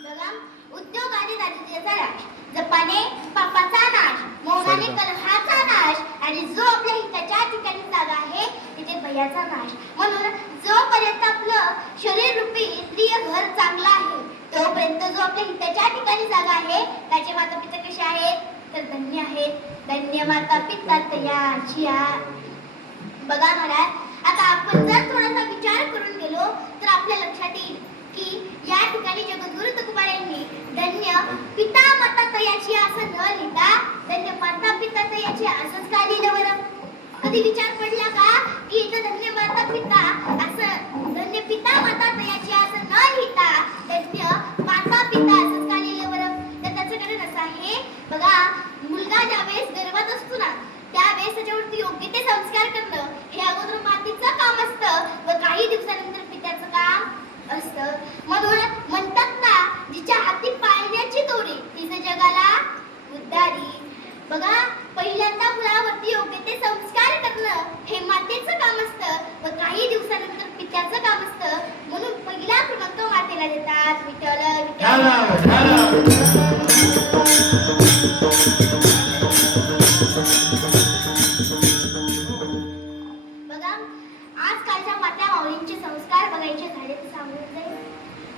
बघा, उद्योग आणि दारिद्र्याचा नाश, जपाने पापाचा नाश, मौनाने कलहाचा नाश आणि जो आपल्या हिताच्या ठिकाणी जागा आहे तिथे भयाचा नाश. म्हणून जोपर्यंत आपलं शरीर रूपी इंद्रिय घर चांगलं आहे तोपर्यंत जो आपल्या हिताच्या ठिकाणी जागा आहे त्याचे माता पिता कसे आहेत तर धन्य आहेत. धन्य माता पिता तयाची. बघा महाराज, आता आपण जर थोडासा विचार करून गेलो तर आपल्या लक्षात येईल की या ठिकाणी जगद्गुरु तुकोबा यांनी धन्य पिता माता तयाची असं न लिहिता धन्य माता पिता तयाची असंच का लिहिलं बरं? कधी विचार पडला का की इथं धन्य माता पिता असं धन्य पिता माता तयाची असं न लिहिता धन्य माता पिता असंच का लिहिलं बरं? तर त्याचं कारण असं आहे, बघा मुलगा ज्यावेळेस गर्भात असतो ना त्यावेळेस त्याच्यावरती योग्य ते संस्कार करणं हे अगोदर मातेचं काम असतं व काही दिवसानंतर पित्याचं काम असतं. म्हणून म्हणतात ना जिच्या हाती पाळण्याची दोरी तिचं जगाला उद्धारी. बघा, पहिल्यांदा मुलावरती योग्य ते संस्कार करणं हे मातेचं काम असतं व काही दिवसानंतर पित्याचं काम असतं. म्हणून पहिला क्रमांक मातेला देतात. विठ्ठल बघा, आजकालच्या माता माऊलींचे संस्कार बघायचे झाले तर सांगून जाईल.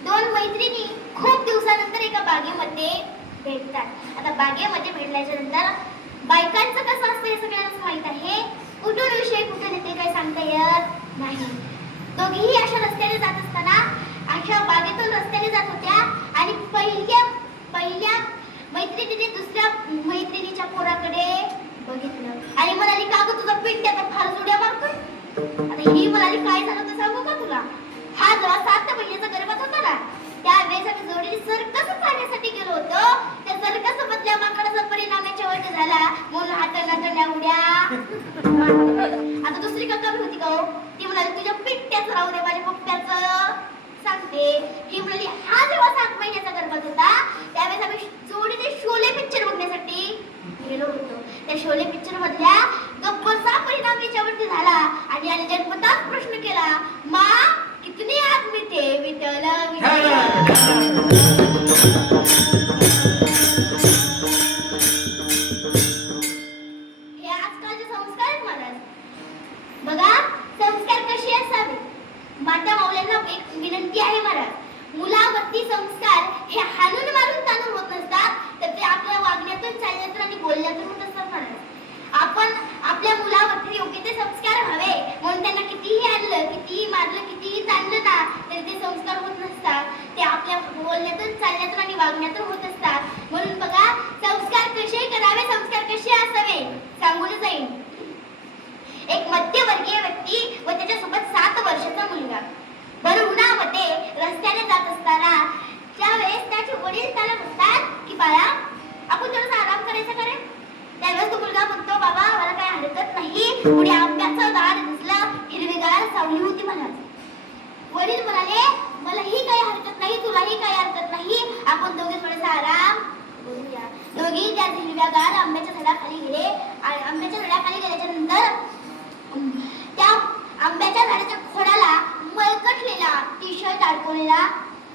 दोन मैत्रिणी खूप दिवसानंतर एका बागेमध्ये भेटतात. आता बागेमध्ये भेटल्याच्या नंतर बायकांचं कसं असतं हे सगळ्यांना माहित आहे. कुठून विषय कुठून येते काही सांगता येत नाही. दोघीही अशा रस्त्याने जात असताना अशा बागेतून रस्त्याने जात होत्या आणि पहिल्या मैत्रिणीने दुसऱ्या मैत्रिणीच्या पोराकडे बघितलं आणि म्हणाली, का ग तुझा पिंट्याचा फार जोड्या मारतोय? आता ही म्हणाली, काय झालं तर सांगू का तुला? हा जेव्हा 7 महिन्याचा गर्भात होता ना त्यावेळेस आम्ही जोडीने सर्कस पाहण्यासाठी गेलो होतो. त्या सर्कस मधल्या माकडाचा परिणाम याच्यावर झाला म्हणून हाताला उड्या. आता दुसरी कक्का होती का हो, ती म्हणाली तुझ्या पिंट्याचं राहू दे माझ्या पप्प्याचं सांगते. ही म्हणाली, हा जेव्हा 7 महिन्याचा गर्भात होता त्यावेळेस आम्ही जोडीने शोले पिक्चर बघण्यासाठी गेलो होतो. त्या शोले पिक्चर मधल्या गप्परचा परिणाम याच्यावरती झाला आणि याने जन्मताच प्रश्न केला, मा कितने आदमी थे? विठ्ठल हे आजकालचे संस्कार आहेत महाराज. बघा, संस्कार कसे असावे. माता माऊल्यांना एक विनंती आहे महाराज, मुलावरती संस्कार हे हाणून मारून ताणून होत नसतात तर ते आपल्या वागण्यातून चालण्यातून आणि बोलण्यातून होत असतात महाराज. आपण आपल्या मुलावरती योग्य ते संस्कार हवे म्हणून त्यांना कितीही आणलं कितीही मारलं कितीही ताणलं ना तरी ते संस्कार होत नसतात. ते आपल्या बोलण्यातून चालण्यातून आणि वागण्यातून होत असतात. म्हणून बघा, संस्कार कसे करावे, संस्कार कसे असावे सांगून जाईल. एक मध्यवर्गीय व्यक्ती व त्याच्यासोबत 7 वर्षाचा मुलगा भर उन्हामध्ये रस्त्याने जात असताना त्यावेळेस त्याचे वडील त्याला म्हणतात की बाळा आपण थोडासा आराम करायचा का रे? त्यावेळेस तो मुलगा म्हणतो, बाबा मला काही हरकत नाही, पुढे आंब्याचं झाड दिसलं, हिरवीगार सावली होती म्हणाल. वडील म्हणाले, मलाही काही हरकत नाही, तुलाही काही हरकत नाही, आपण दोघे थोडासा आराम करूया. दोघी त्या हिरव्यागार आंब्याच्या झाडाखाली गेले आणि आंब्याच्या झाडाखाली गेल्याच्या नंतर त्या आंब्याच्या झाडाच्या खोडाला मलकटलेला टी-शर्ट अडकवलेला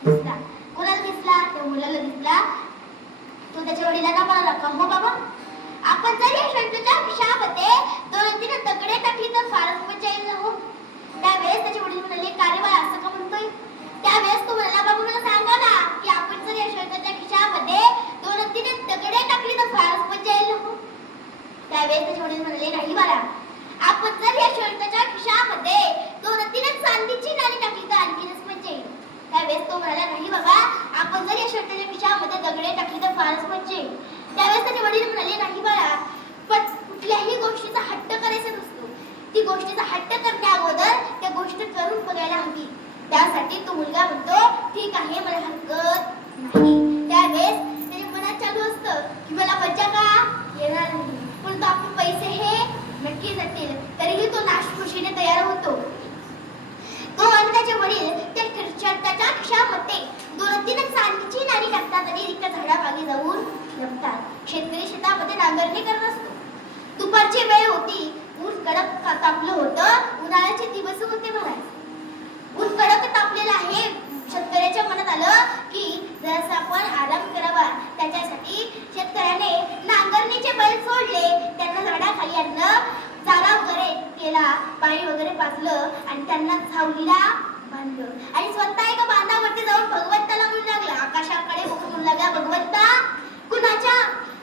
दिसला. कोणाला दिसला? त्या मुलाला दिसला. तो त्याच्या वडिलांना म्हणाला, का हो बाबा आपण जर या शर्टच्या खिशामध्ये 2-3 दगडे टाकली तर फारच मजा येईल ना हो. त्यावेळेस त्याचे वडील म्हणाले, का रे बाळा असं का म्हणतोय? त्यावेळेस तो म्हणाला, बाबा मला सांगा ना की आपण जर या शर्टच्या खिशामध्ये 2-3 दगडे टाकली तर फारच मजा येईल ना हो. त्यावेळेस त्याचे वडील म्हणाले, नाही बाळा आपण जर या शर्टच्या खिशामध्ये 2-3 चांदीची नाणी टाकली तर आणखीनच मजा येईल. त्यावेळेस तो म्हणाला, नाही बाबा आपण जर या शर्टच्या खिशामध्ये दगडे टाकली तर फारच मजा येईल. त्यावेळेस त्याचे वडील म्हणाले, नाही बाळा पण कुठल्याही गोष्टीचा हट्ट करायचा नसतो. ती गोष्टीचा हट्ट करण्या अगोदर त्या गोष्ट करून बघायला हवी. त्यासाठी तो मुलगा म्हणतो, ठीक आहे मला हरकत नाही. त्यावेळेस त्याच्या मनात चालू असतं होतं की मला मज्जा का येणार नाही, परंतु आपले पैसे हे नक्की जातील. तरीही तो नाशखुशीने तयार होतो. तो आणि त्याचे वडील त्याच्या खिशामध्ये 2-3 चांदीची नाणी टाकतात आणि एका झाडामागे जाऊन लपतात. शेतकरी शेतामध्ये नांगरणी करत असतो. दुपारची वेळ होती. ऊन कडक तापलं होतं. उन्हाळ्याचे दिवस होते महाराज. ऊन कडक तापलेलं आहे. शेतकऱ्याच्या मनात आलं की जरासा आपण आराम करावा. त्याच्यासाठी शेतकऱ्याने नांगरणीचे बैल सोडले. त्यांना झाडाखाली आणलं, चारा वगैरे केला, पाणी वगैरे पाजलं आणि त्यांना सावलीला बांधलं आणि स्वतः एका बांधावरती जाऊन भगवंताला म्हणू लागला. आकाशाकडे बघून म्हणू लागला, भगवंता कुणाच्या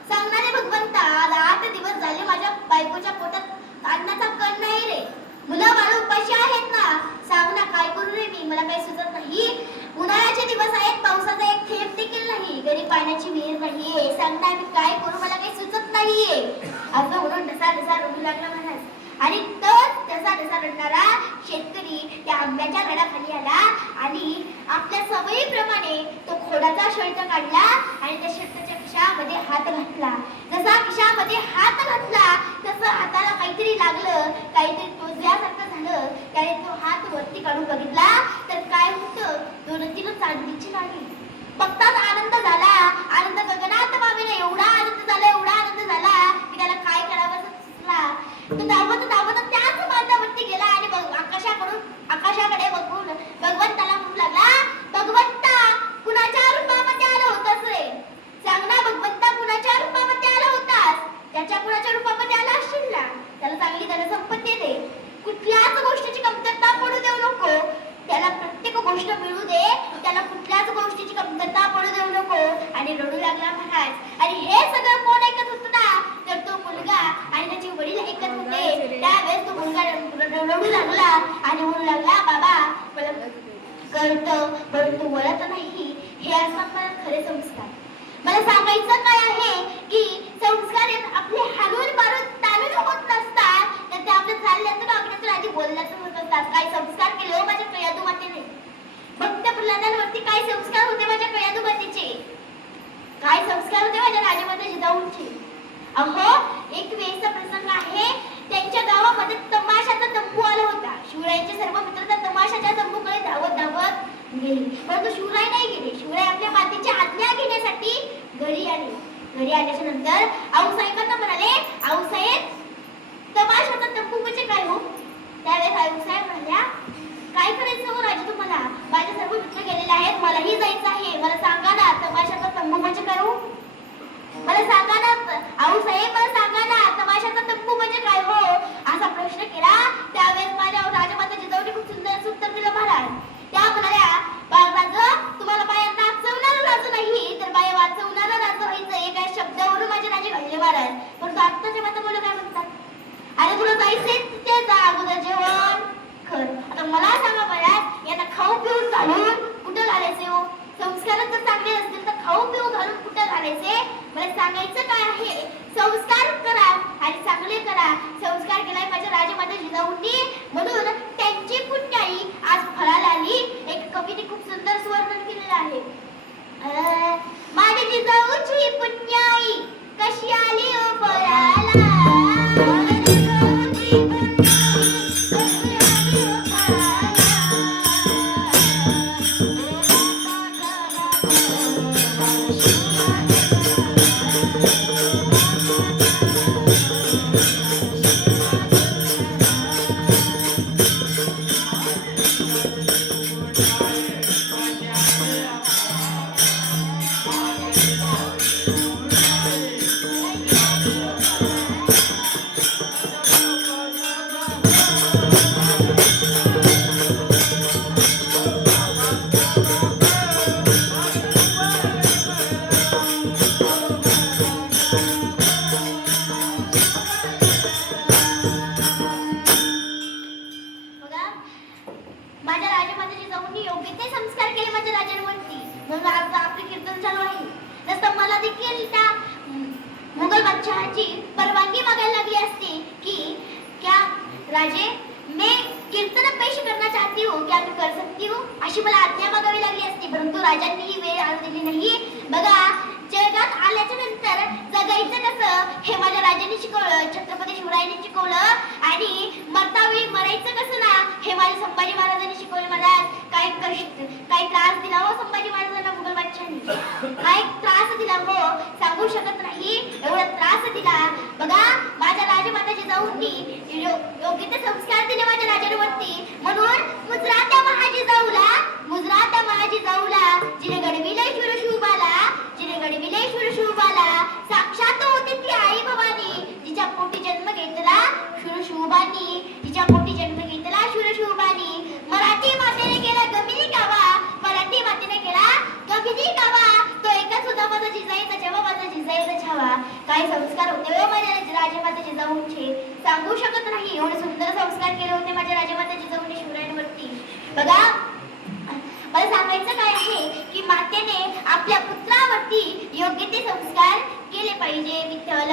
सांगणारे भगवंता, आज 8 दिवस झाले माझ्या बायकोच्या पोटात अन्नाचा कण नाही रे. मुलं बाळ उपाशी आहेत ना, सांग ना काय करू रे मी, मला काही सुचत नाही. उन्हाळ्याचे दिवस आहेत, पावसाचा एक थेंब देखील नाही, घरी पाण्याची विहीर नाहीये, सांग ना मी काय करू, मला काही सुचत नाहीये. असं म्हणून ढसा रडू लागला महाराज. आणि तोच ढसा रडणारा शेतकरी त्या आंब्याच्या झाडाखाली आला आणि आपल्या सवयीप्रमाणे तो खोडाचा शर्ट काढला आणि त्या शर्टाच्या खिशामध्ये हात घातला. जसा खिशामध्ये हात घातला तसं हाताला काहीतरी लागलं, काहीतरी टोचल्यासारखं झालं. त्याने तो हात वरती काढून बघितला तर काय होतं, 2-3 चांदीची नाणी. बघताच आनंद झाला. आनंद गगनात मावेना एवढा आनंद झाला की त्याला काय करावं सुचला. तो धावत त्याच बांधावरती गेला आणि आकाशाकडे बघून भगवंताला म्हणू लागला, भगवंता कुणाच्या रूपामध्ये आला होतास रे, सांग ना भगवंता कुणाच्या रूपामध्ये आला होतास. त्याच्या कुणाच्या रूपामध्ये आला असशील ना, त्याला चांगली धनसंपत्ती दे, कुठल्याच गोष्टीची कमतरता पडू देऊ नको, त्याला प्रत्येक गोष्ट मिळू दे, त्याला कुठल्याच गोष्टीची कमतरता पडू देऊ नको. आणि रडू लागला महाराज. आणि हे सगळं कोण ऐकत होतं ना, तर तो मुलगा आणि त्याचे वडील ऐकत होते. त्यावेळेस तो मुलगा रडू लागला आणि म्हणू लागला, बाबा मला कळतं परंतु वळत नाही, हे असतात मला खरे संस्कार. मला सांगायचं काय आहे की संस्कार आपले हालून मारून तालून होत नसतात, तर ते आपल्या चालण्यातून वागण्यातून आधी बोलण्यातून होत असतात. काय संस्कार केले हो माझ्या कयादू मातेने, भक्त प्रल्हादांवरती काय संस्कार होते माझ्या कयादू मातेचे, काय संस्कार होते माझ्या राजमाता जिजाऊंचे. अहो एक वेळेचा प्रसंग आहे. त्यांच्या गावामध्ये तमाशाचा तंबू आला होता. शिवरायांचे सर्व मित्र त्या तमाशाच्या तंबूकडे धावत गेले, परंतु शिवराय नाही गेले. शिवराय आपल्या मातेची आज्ञा घेण्यासाठी घरी आले. घरी आल्याच्या नंतर आऊसाहेबांना म्हणाले, आऊसाहेब तमाशाचा तंबू म्हणजे काय हो. त्यावेळेस आऊसाहेब म्हणाल्या, काय करायचं हो राजे तुम्हाला, माझे सर्व मित्र गेलेले आहेत, मलाही जायचं आहे, मला सांगा ना तमाशाचा तंबू म्हणजे काय हो, मला सांगा ना आऊसाहेब, मला सांगा ना तमाशाचा तंबू म्हणजे काय हो, असा प्रश्न केला. त्यावेळेस माझ्या राजमाता जिजाऊने खूप सुंदर उत्तर दिलं महाराज. त्या म्हणाल्या, राजा तुम्हाला बाया नाचवणारं राजू नाही तर बाया वाचवणारं राजू व्हायचं, एका शब्दावरून माझे राजे घडले महाराज. परंतु आत्ताच्या माता मुलं काय म्हणतात, अरे तुला जायचंय तिथे जा, अगोदर जेवण कर. आता मला सांगा महाराज, यांना खाऊ पिऊन घालून कुठं घालायचे हो, संस्कार जर चांगले असतील तर खाऊ पिऊ घालून कुठं घालायचे. मला सांगायचं काय आहे, संस्कार करा आणि चांगले करा. संस्कार केलाय माझ्या राजमाता जिजाऊंनी, म्हणून त्यांची पुण्याई आज फळाला आली. एक कवीने खूप सुंदर वर्णन केलेलं आहे. माझ्या जिजाऊची पुण्याई कशी आली ओ फळाला, राजे मैं कीर्तन पेश करना चाहती हूँ, क्या मैं कर सकती हूँ, अशी मला आज्ञा मागावी लागली असती, परंतु राजांनी ही वेळ आणू दिली नाही. बघा जगात आल्याच्या नंतर जगायचं कसं हे माझ्या राजाने शिकवलं, छत्रपती शिवरायांनी शिकवलं आणि मरतावेळी मरायचं कसं ना हे माझ्या संभाजी महाराजांनी शिकवलं. मला काही त्रास दिला हो संभाजी महाराजांना मुघल बादशाहांनी, काय त्रास दिला हो सांगू शकत नाही, एवढा त्रास दिला. बघा माझ्या राजमाता जिजाऊंनी योग्य ते संस्कार दिले माझ्या राजांवरती, म्हणून मुजरा त्या महाजी जाऊला जिने घडविले शिवबाला साक्षात होती ती आई भवानी, जिच्या पोटी जन्म घेतला शिवशिवबानी. मराठी मातेने केला गमिनी कावा, तो एकच होता माझा जिजाईचा जेव्हा माझा जिजाईचा छावा. काय संस्कार होते हो माझ्या राजमाता जिजाऊंचे सांगू शकत नाही, एवढे सुंदर संस्कार केले होते माझ्या राजमाता जिजाऊंनी शिवरायांवरती. बघा मला सांगायचं काय आहे की मातेने आपल्या पुत्रावरती योग्य ते संस्कार केले पाहिजे. विठ्ठल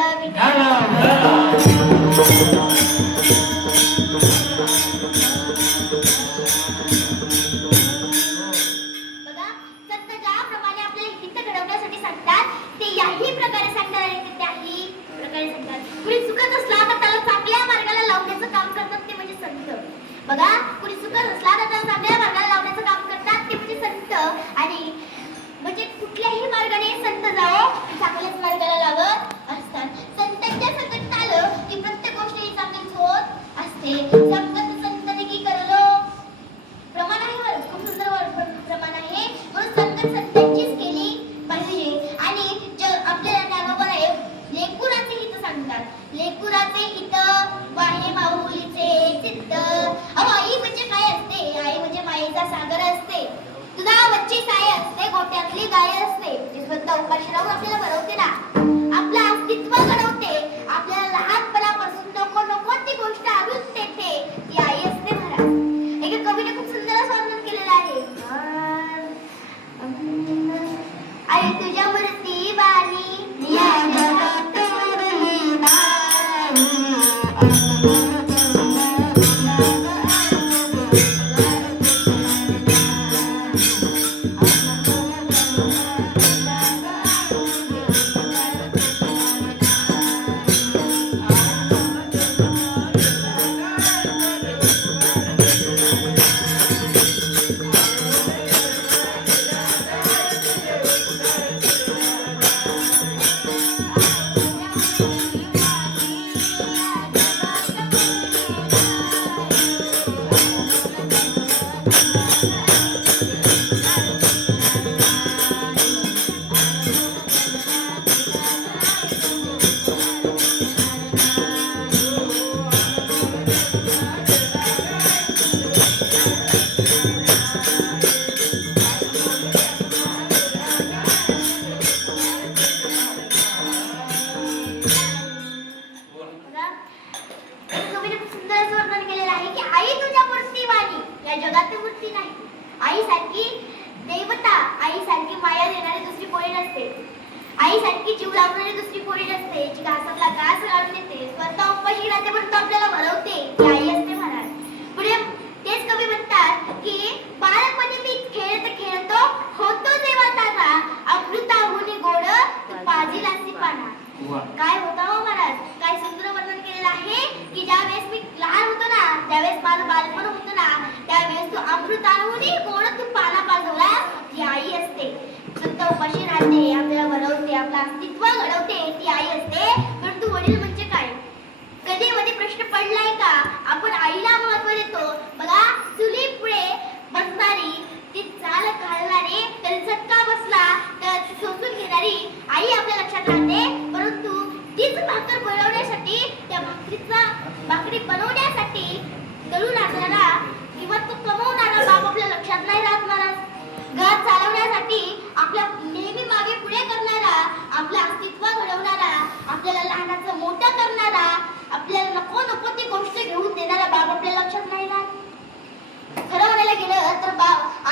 बघा संत ज्याप्रमाणे आपल्याला हित घडवण्यासाठी सांगतात ते याही प्रकारे सांगणार आहे की त्याही प्रकारे सांगतात. कुणी चुकत असला तर त्याला चांगल्या मार्गाला लावण्याचं काम करतात ते म्हणजे संत. बघा कुणी चुकत असला तर त्याला चांगल्या मार्गाला लावण्याचं काम करतात ते म्हणजे संत. आणि म्हणजे कुठल्याही मार्गाने संत जावो चांगल्याच मार्गाला लावत असतात. संतांच्या संकट आलं की प्रत्येक गोष्ट ही चांगलीच होत असते. संकट संतने की करलो प्रमाण आहे, वर खूप सुंदर प्रमाण आहे, म्हणून संकट संतांचीच केली पाहिजे. आणि आपल्याला ज्ञानोबा आहे लेकुराचे हित सांगतात, लेकुराचे हित वाहे माऊलीचे चित्त. आई म्हणजे काय असते? आई म्हणजे मायेचा सागर असते, दुधावरची साय असते, गोट्यातली गाय असते, जी स्वतः उपाशी राहून आपल्याला भरवते ना, आपलं अस्तित्व घडवते, आपल्याला लहानपणापासून नको ती गोष्ट आणून देते, ती आई असते महाराज. एका कवीने खूप सुंदर असं वर्णन केलेलं आहे. आई तुझ्या मूर्ती वाणी या जगात उरली नाही. आई सारखी जीव लावणारी दुसरी कोणी नसते, जी घासातला घास काढून देते, स्वतः उपाशी राहते पण तो आपल्याला भरवते, ती आई असते महाराज. पुढे तेच कवी म्हणतात की बालपणी मी खेळतो होतो जेव्हा ताजा, अमृताहुनी गोड तू पाजीलासी पाना. काय होता हो महाराज, काय सुंदर वर्णन केलेलं आहे की ज्यावेळेस मी लहान होतो ना, त्यावेळेस माझं बालपण होतं ना, त्यावेळेस तू अमृताहुनी गोड तू पाना पाजवला, ती आई असते. स्वतः उपाशी राहते, आपल्याला भरवते, आपलं अस्तित्व घडवते, ती आई असते. परंतु वडील म्हणजे काय, कधी मध्ये प्रश्न पडलाय का आपण आईला महत्व देतो? बघा चुली पुढे बसणारी, ती चाल घालणारी, त्याला झटका बसला तर सोसून घेणारी आई आपल्या लक्षात राहते. परंतु तीच भाकर बनवण्यासाठी, त्या भाकरी बनवण्यासाठी दळून आणणारा किंवा तो कमवणारा बाप आपल्या लक्षात नाही राहत महाराज. घर चालवण्यासाठी आपल्या नेहमी मागे पुढे करणारा, आपलं अस्तित्व घडवणारा, आपल्याला लहानाचं मोठं करणारा, आपल्याला नको ती गोष्ट घेऊन देणारा बाप आपल्या लक्षात नाही राहत. खरं म्हणायला गेलं तर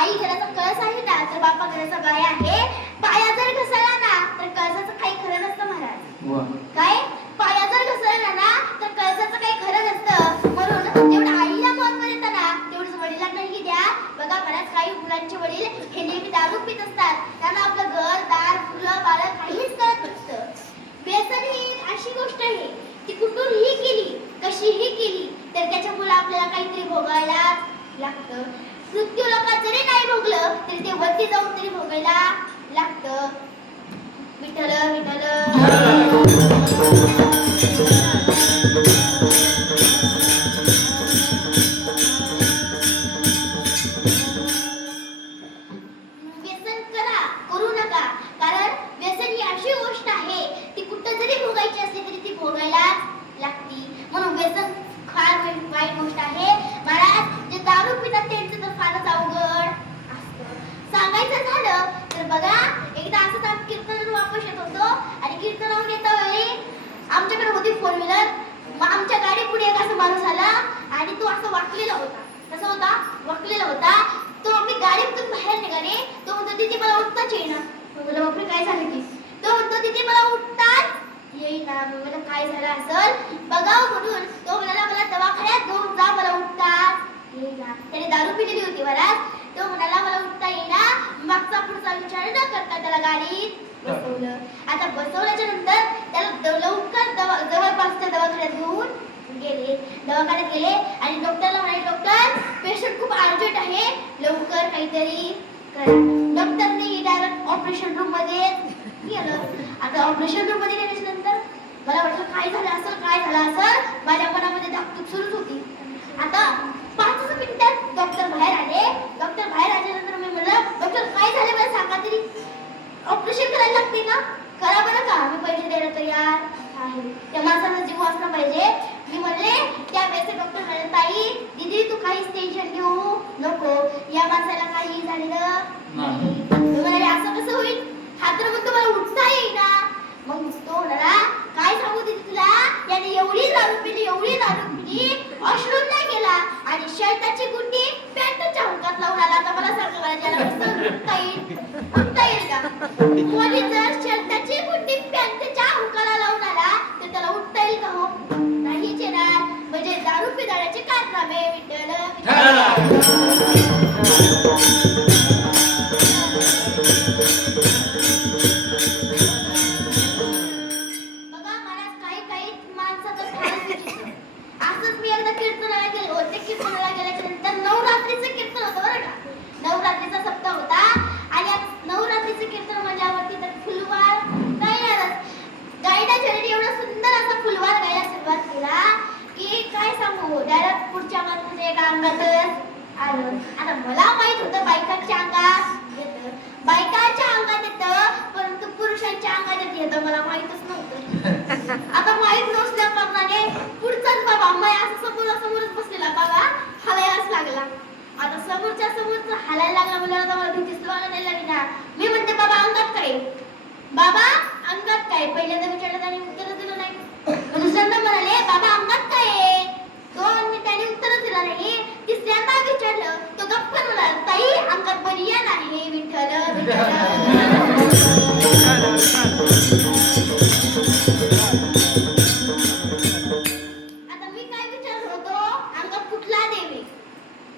आई घराचा कळस आहे ना, तर बापा घराचा गाय आहे. पाया जर घसरला ना तर कळसाचं काही खरं नसतं महाराज. काय पाया जर घसरला ना तर कळसाचं काही खरं नसतं. म्हणून जेवढं आईला महत्व देतं ना तेवढंच वडिलांनाही द्या. बघा बऱ्याच काही मुलांचे वडील हे नेहमी दारू पित असतात, त्यांना आपलं घर दार फुलं बाळ काहीच लागतं. मृत्यू लोकात जरी नाही भोगलं तरी ते वरती जाऊन तरी भोगायला लागतं. विठ्ठल व्यसन करू नका, कारण व्यसन ही अशी गोष्ट आहे ती कुठं जरी भोगायची असली तरी ती भोगायलाच लागती. म्हणून व्यसन फार वाईट गोष्ट आहे. महाराज जे दारू पितात त्यांचं तर फारच अवघड असतं. सांगायचं झालं तर बघा, एकदा असंच आम्ही कीर्तनातून वापस येत होतो आणि कीर्तनावरून येता वेळी आमच्याकडे होती फोर व्हीलर. मग आमच्या गाडी पुढे एक असा माणूस आला आणि तो असं वाकलेला होता. कसा होता? वाकलेला होता. तो मी गाडीतून बाहेर निघाले. तो म्हणतो तिथे मला उठताच येईना. मला बापरे काय झालं की? तो म्हणतो तिथे मला उठताच येईना. मला काय झालं असेल बघावं म्हणून तो म्हणाला मला दवाखान्यात घेऊन जा, मला उठताच येईना. त्याने दारू पिलेली होती महाराज. तो म्हणाला मला उठता येईना. मागचा पुढचा विचार न करता त्याला गाडीत बसवलं. आता बसवल्याच्या नंतर त्याला लवकर जवळपासच्या दवाखान्यात घेऊन गेले. दवाखान्यात गेले आणि डॉक्टरला म्हणाले, डॉक्टर पेशंट खूप अर्जंट आहे, लवकर काहीतरी करा. डॉक्टरने डायरेक्ट ऑपरेशन रूम मध्ये गेलं. आता ऑपरेशन रूम मध्ये गेल्याच्या नंतर मला वाटलं काय झालं असेल. माझ्या मनामध्ये धाकधूक सुरूच होती. आता 5 मिनिटात डॉक्टर बाहेर आले. डॉक्टर बाहेर आल्यानंतर मी म्हणलं, डॉक्टर काय झालं मला सांगा तरी. ऑपरेशन करायला लागते का? करा बरं का, मी पैसे द्यायला तयार आहे. त्या माणसाचा जीव वाचला पाहिजे. मी म्हणले, त्यावेळेस डॉक्टर म्हणाले, ताई दीदी तू काहीच टेन्शन घेऊ नको, या माणसाला काही झालेलं नाही. म्हणाले असं कसं होईल? हा तर मग तुम्हाला उठता येईना. मग तो म्हणाला, काय सांगू दीदी तुला, याने एवढी दारू पिली अश्रूला गेला आणि शर्टाची गुंडी पॅन्टच्या हुकात लावून आला. आता मला सांगा, मला ज्याला उठता येईल का? कोणी जर शर्टाची गुंडी पॅन्टच्या हुकाला लावून आला तर त्याला उठता येईल का? हो नाहीच येणार. म्हणजे दारू पिणाऱ्याचे कारनामे. विठ्ठल कीर्तनाला गेल्याच्या नंतर नवरात्रीचं कीर्तन होतं बरं का. नवरात्रीचा सप्ताह होता आणि नवरात्रीचं कीर्तन म्हणल्यावरती तर फुलवार गायडाच्या एवढा सुंदर असा फुलवार गायला सुरुवात केला की काय सांगू, डायरेक्ट पुढच्या माणसाच्या एका अंगातच आलं. आता मला माहित होतं बायकांच्या अंगात येतं, बायकांच्या अंगात येतं, परंतु पुरुषांच्या अंगात येतं मला माहितच नव्हतं. आता माहित नसल्या कारणाने पुढचाच बाबा माया असं समोरच बसलेला बाबा हलायलाच लागला. आता समोरच्या हालायला लागला म्हणल्यावर मला भीतीच वाटायला लागली ना. मी म्हणते, बाबा अंगात काय? बाबा अंगात काय? पहिल्यांदा विचारलं त्याने उत्तर दिलं नाही. दुसऱ्यांदा म्हणाले, बाबा अंगात काय आहे? त्याने उत्तर दिलं नाही. तिसऱ्यांदा विचारलं, तो गप्प म्हणाला, ताई अंगात बनियान आहे. विठ्ठल आता मी काय विचारलं होतो, अंगात कुठला देवी?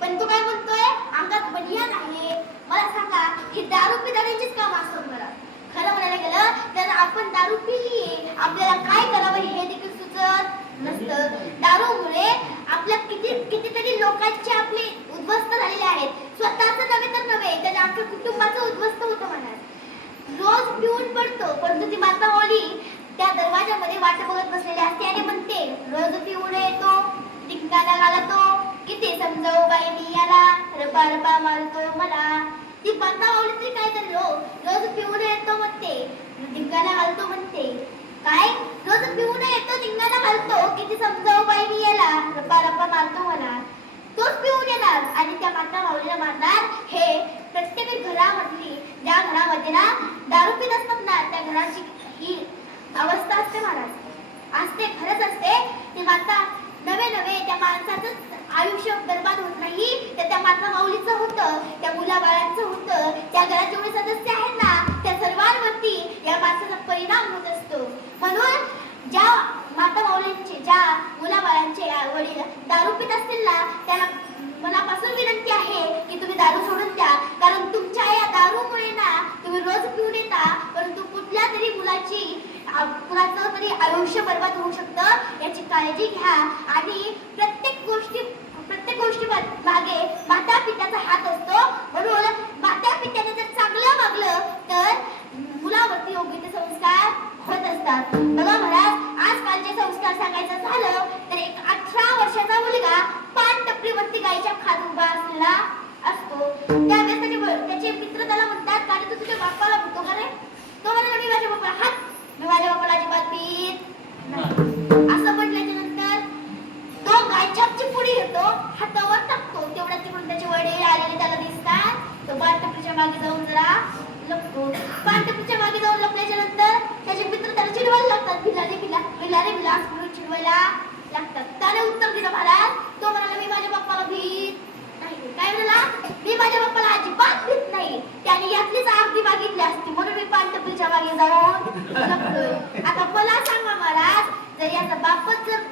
पण तू काय म्हणतोय अंगात बनियान आहे. मला सांगा, ही दारू पिणाऱ्यांचीच काम असतं. मला खरं म्हणायला गेलं तर आपण दारू पिलीये, आपल्याला काय करावं हे देखील सुचत नसतं. दारूमुळे आपल्या कितीतरी लोकांचे आपले उद्ध्वस्त झालेले आहेत. स्वतःच नव्हे तर नव्हे, त्याने आपल्या कुटुंबाचं उद्ध्वस्त होतं म्हणा. रोज पिऊन पडतो, परंतु ती माता ओली त्या दरवाजामध्ये वाट बघत बसलेली असते आणि म्हणते, रोज पिऊन येतो, धिंगाणा घालतो, किती समजावू बाई मी याला, रपा मारतो मला. ती माता ओली तरी काय करलो, रोज पिऊन येतो म्हणते, धिंगाणा घालतो म्हणते. काय रोज पिऊन येतो, धिंगाणा घालतो, किती समजावू बाई मी याला, रपा मारतो मला. तोच पिऊन येणार आणि त्या माता माऊलीला मारणार. हे प्रत्येक घरामधली, ज्या घरामध्ये ना दारू पित असतात ना, त्या घराची ही अवस्था असते महाराज, असते, खरंच असते. ती माता नवे त्या माणसाचं आयुष्य बर्बाद होत नाही, तर त्या माता माऊलीचं होतं, त्या मुलाबाळांचं होतं, त्या घरात जेवढे सदस्य आहेत ना त्या सर्वांवरती या माणसाचा परिणाम होत असतो. म्हणून ज्या माता माऊलींचे, ज्या मुलाबाळांचे वडील दारू पित असतील ना, त्याला मनापासून विनंती आहे की तुम्ही दारू सोडून द्या. कारण तुमच्या या दारूमुळे ना तुम्ही रोज पिऊन येता, परंतु कुठल्या तरी मुलाची, कुणाचं तरी आयुष्य बर्बाद होऊ शकतं. याची काळजी घ्या आणि प्रत्येक गोष्टी मागे त्यावेळेस त्याचे मित्र त्याला म्हणतात का तू तुझ्या बाप्पाला म्हणतो का रे? तो म्हणाला मी माझ्या बाप्पाला मी माझ्या बाप्पाला अजिबात पीत नाही. असं म्हटल्याच्या नंतर तो गायछापची पुडी घेतो, हातावर टाकतो. तेवढ्यात तिकडून त्याचे वडील आलेले त्याला दिसतात. तो बाटपीच्या मागे जाऊन जरा लपतो. बाटपीच्या मागे जाऊन लपल्याच्या नंतर त्याचे मित्र त्याला चिडवायला लागतात. भिलारे भिलास म्हणून चिडवायला लागतात. त्याने उत्तर दिलं महाराज. तो म्हणाला मी माझ्या बाप्पाला भीत नाही. काय म्हणाला? मी माझ्या बाप्पाला अजिबात भीत नाही. त्याने यातलीच अर्धी मागितली असती म्हणून मी पांढरपुरीच्या मागे जाऊन लपलोय. आता मला सांगा महाराज, जर याचा बापच जर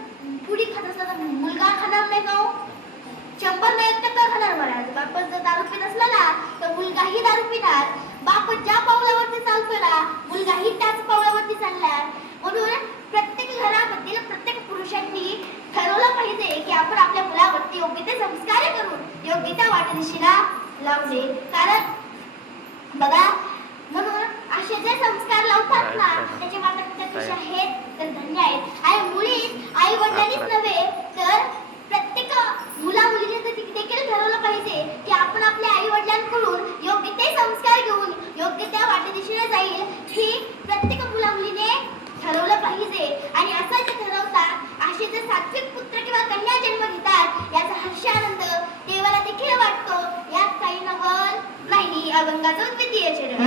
पुडी खात असला तर मुलगा खाणार नाही का हो? 100% खाणार महाराज. बापच जर दारू पीत असला ना तर मुलगाही दारू पिणार. बाप ज्या पावलावरती चालतो ना मुलगाही त्याच पावलावरती चालणार. म्हणून प्रत्येक घरामधील प्रत्येक पुरुषांनी ठरवलं पाहिजे की आपण आपल्या मुलावरती योग्य ते संस्कार करून योग्य त्या वाटदिशीला लावले. कारण बघा, म्हणून असे जे संस्कार लावतात ना त्याचे माता पिता कसे आहेत तर धन्य आहेत. आणि मुली आई वडिलांनीच नव्हे तर प्रत्येक मुला मुलीने देखील ठरवलं पाहिजे की आपण आपल्या आई वडिलांकडून योग्य ते संस्कार घेऊन योग्य त्या वाटदिशेने जाईल ही प्रत्येक मुला मुलीने ठरवलं पाहिजे. आणि असं जे ठरवतात असे जे सात्विक पुत्र किंवा कन्या जन्म घेतात याचा हर्ष आनंद देवाला देखील वाटतो. यात काही नवल नाही. अभंगाचं द्वितीय चरण.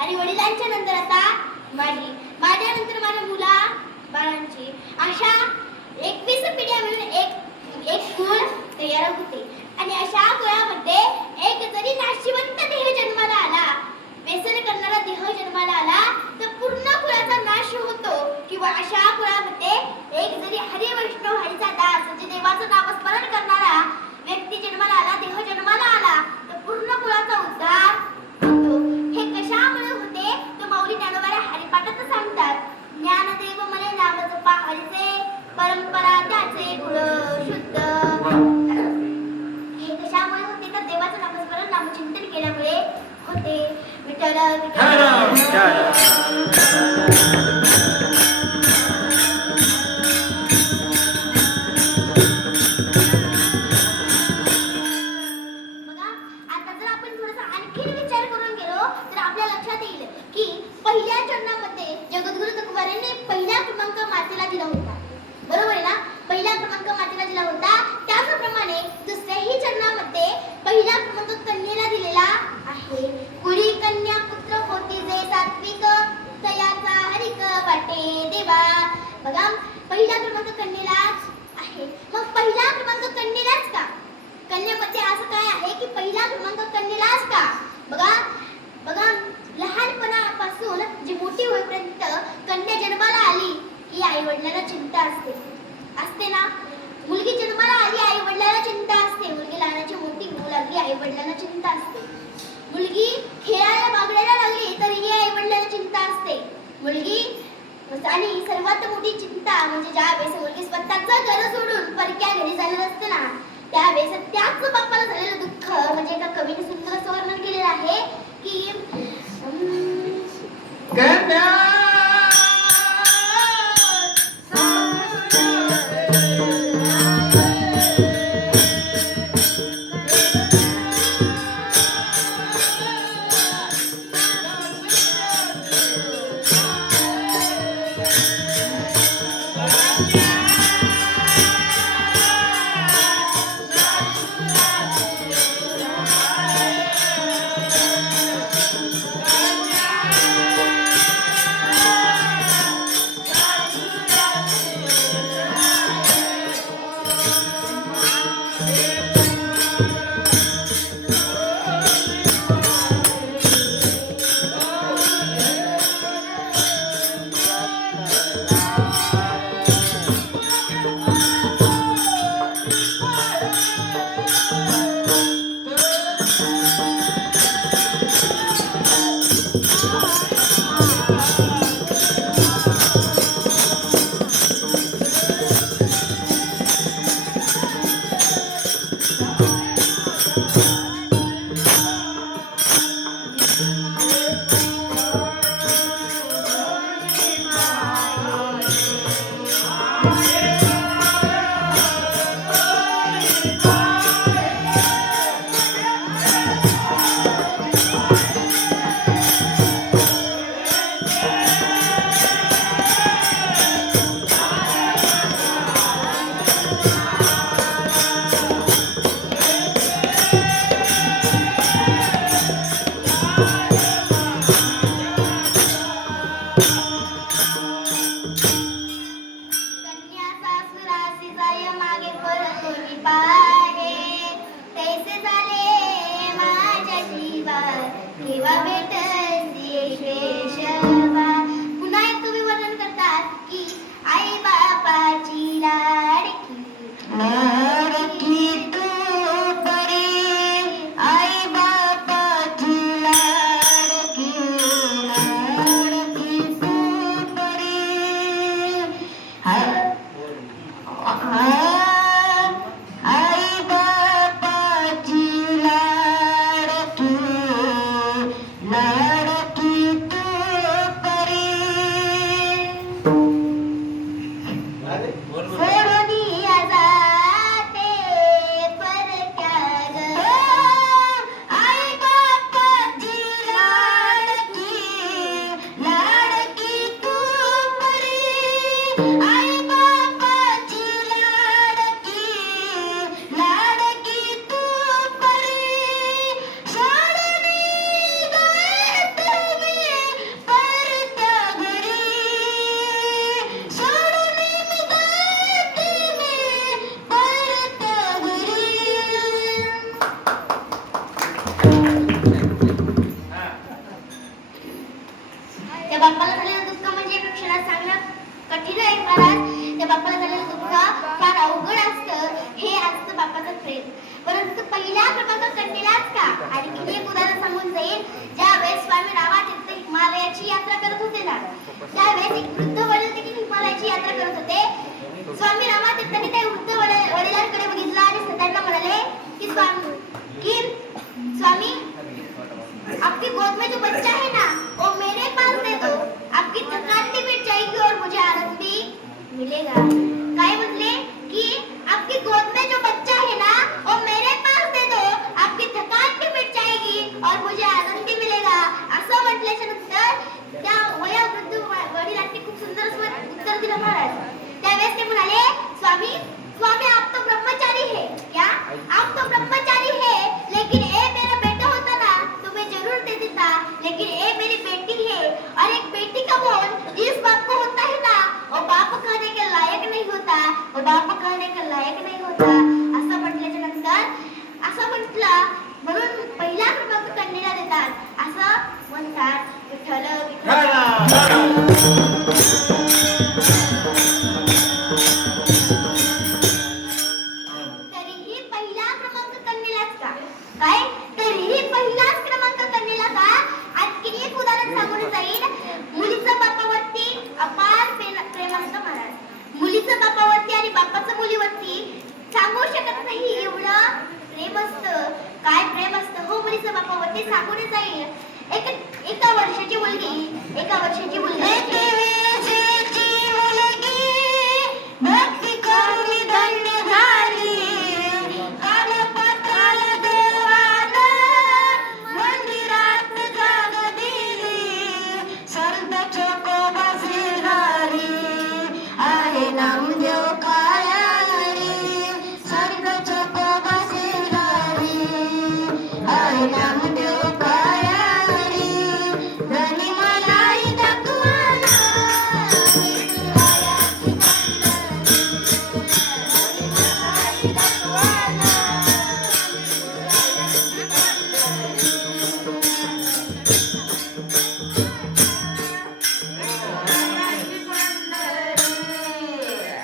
आणि वडिलांच्या नंतर आता माझ्या नंतर माझ्या मुला बाळांची अशा 21 पिढ्या मिळून एक कुळ तयार होते. आणि अशा कुळामध्ये एक जरी नाशिवंत देह जन्माला आला, व्यसन करणारा देह जन्माला आला तर पूर्ण कुळाचा नाश होतो. किंवा अशा कुळामध्ये एक जरी हरी वैष्णव हरीचा दास म्हणजे देवाचं नामस्मरण करणारा व्यक्ती जन्माला आला, देह जन्माला आला तर पूर्ण कुळाचा उद्धार होतो. हे कशामुळे होते तर माऊली ज्ञानोबाला हरिपाठात सांगतात, ज्ञानदेव मने नाम जपा हरीचे, परंपरा त्याचे गुण शुद्ध. हे कशामुळे होते तर देवाचं नामस्मरण नामचिंतन केल्यामुळे होते. बघा, आता जर आपण थोडासा आणखीन विचार करून गेलो तर आपल्या लक्षात येईल की पहिल्या चरणामध्ये जगद्गुरु तुकोबारायांनी पहिला क्रमांक मातेला दिला होता. बरोबर आहे ना? पहिला क्रमांक मातेला दिला होता. त्याचप्रमाणे दुसऱ्याही चरणामध्ये पहिला क्रमांक कन्येला दिलेला आहे. कुळी कन्या पुत्र होती जे सात्विक तयाचा हरिक वाटे देवा. बघा, पहिला क्रमांक कन्येलाच आहे. मग पहिला क्रमांक कन्येलाच का? कन्येमध्ये असं काय आहे की पहिला क्रमांक कन्येलाच का? बघा बघा, लहानपणापासून जी मोठी होईपर्यंत कन्या जन्माला आली की आई वडिलांना चिंता असते ना. मुलगी जन्माला आली, आई वडिलांना चिंता असते. मुलगी लहानाची मोठी होऊ लागली, आई वडिलांना चिंता असते. मुलगी खेळायला बागडायला लागली तरीही आई वडिलांना चिंता असते. मुलगी आणि सर्वात मोठी चिंता म्हणजे ज्या वेळेस मुलगी स्वतःचं घर सोडून परक्या घरी झालेलं असतं ना, त्यावेळेस त्याच बापाला झालेलं दुःख म्हणजे एका कवीने सुंदर असं वर्णन केलेलं आहे की परंतु पहिल्या क्रमांक कन्येलाच का? आणि किती एक उदाहरण सांगून जाईल. ज्यावेळेस स्वामी रामातीर्थ हिमालयाची यात्रा करत होते ना, त्यावेळेस एक वृद्ध वडील देखील हिमालयाची यात्रा करत होते. स्वामी रामातीर्थांनी त्या वृद्ध वडिलांकडे बघितलं आणि त्यांना म्हणाले की स्वामी, आपकी गोद में जो बच्चा है ना त्यावेळेस ते म्हणाले, स्वामी स्वामी आप तो ब्रह्मचारी है क्या? आप तो ब्रह्मचारी है, लेकिन ये मेरा बेटा होता ना तो मैं जरूर दे देता, लेकिन ये मेरी बेटी है और एक बेटी का बोल जिस बाप को होता है ना वो बाप कहने के लायक नहीं होता, वो बाप कहने के लायक नहीं होता. असं म्हटल्याच्या नंतर असं म्हटलं म्हणून पहिला क्रमांक कन्येला देतात असं म्हणतात. विठ्ठल तरीही पहिला क्रमांक कन्येलाच का? काय तरीही पहिलाच क्रमांक कन्येला का? आणखी एक उदाहरण सांगून जाईल. मुलीचं बापावरती अपार प्रेम असतं महाराज. मुलीचं बापावरती आणि बापाचं मुलीवरती सांगू शकत नाही एवढं प्रेम असतं. काय प्रेम असतं हो मुलीचं बापावरती सांगून जाईल. एका वर्षाची मुलगी भक्ती करून धन्य झाली. कालपाताल देवानं मंदिरात जागा दिली. संत चोकोबा श्रीहरी आहे नामदेव काळारी. संत चोकोबा श्रीहरी आहे नामदेव काळारी. धनी मनाई दाखवाना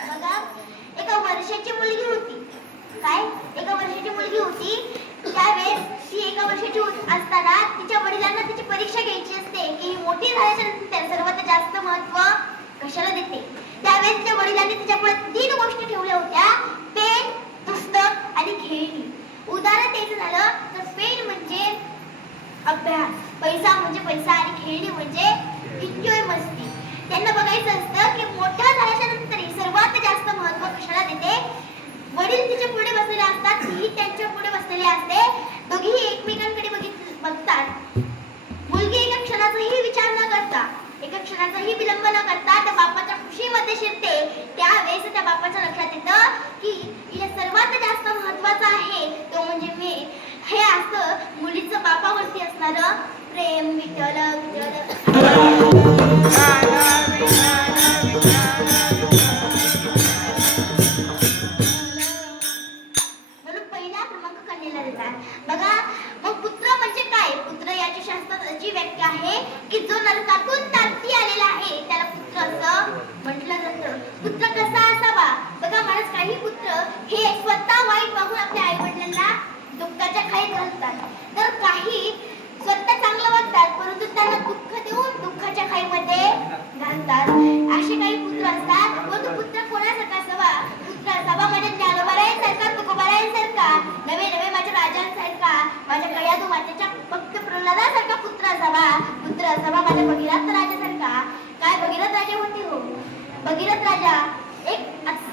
बघा, एका वर्षाची मुलगी होती. काय एका वर्षाची मुलगी होती. त्यावेळेस ती एका वर्षाची असताना तिच्या वडिलांना तिची परीक्षा घ्यायची असते की मोठी झाल्याच्या नंतर सर्वात जास्त महत्व कशाला देते. त्यावेळेस तिच्या वडिलांनी तिच्यापुढे 3 गोष्टी ठेवल्या होत्या: पेन, पुस्तक आणि खेळणी. उदाहरण द्यायचं झालं तर पेन म्हणजे अभ्यास, पैसा म्हणजे पैसा आणि खेळणी म्हणजे एन्जॉय मस्ती. त्यांना बघायचं असतं की मोठ्या झाल्याच्या नंतर सर्वात जास्त महत्व कशाला देते. वडील तिच्या पुढे बसलेले असतात, तीही त्यांच्या पुढे बसलेली असते. दोघीही एकमेकांकडे बघतात. मुलगी एका क्षणाचाही विचार न करता, एका क्षणाचाही विलंब न करता त्या बापाच्या खुशीमध्ये शिरते. त्यावेळेस त्या बापाच्या लक्षात येतं की हिला सर्वात जास्त महत्वाचं आहे तो म्हणजे मी. हे असं मुलीचं बापावरती असणारं प्रेम. विठ्ठल बघा, मग पुत्र म्हणजे काय? पुत्र याच्या शास्त्रात अशी व्याख्या आहे की जो नरकातून तारती आलेला आहे त्याला पुत्र असं म्हटलं जातं. पुत्र कसा असावा? बघा महाराज, काही पुत्र हे स्वतः वाईट वागून आपल्या आई वडिलांना दुःखाच्या खाईत घालतात, तर काही स्वतः चांगलं वागतात परंतु त्यांना दुःख देऊन दुःखाच्या खाईमध्ये घालतात. असे काही पुत्र असतात. परंतु पुत्र कोणासारखा असावा? पुत्र असावा म्हणजे ज्ञानोबारायांसारखा, तुकोबारायांसारखा, नवे नवे माझ्या राजांसारखा, माझ्या कयादू मातेच्या भक्त प्रल्हादासारखा पुत्र असावा. पुत्र असावा माझ्या भगीरथ राजासारखा. काय भगीरथ राजा होते हो? भगीरथ राजा एक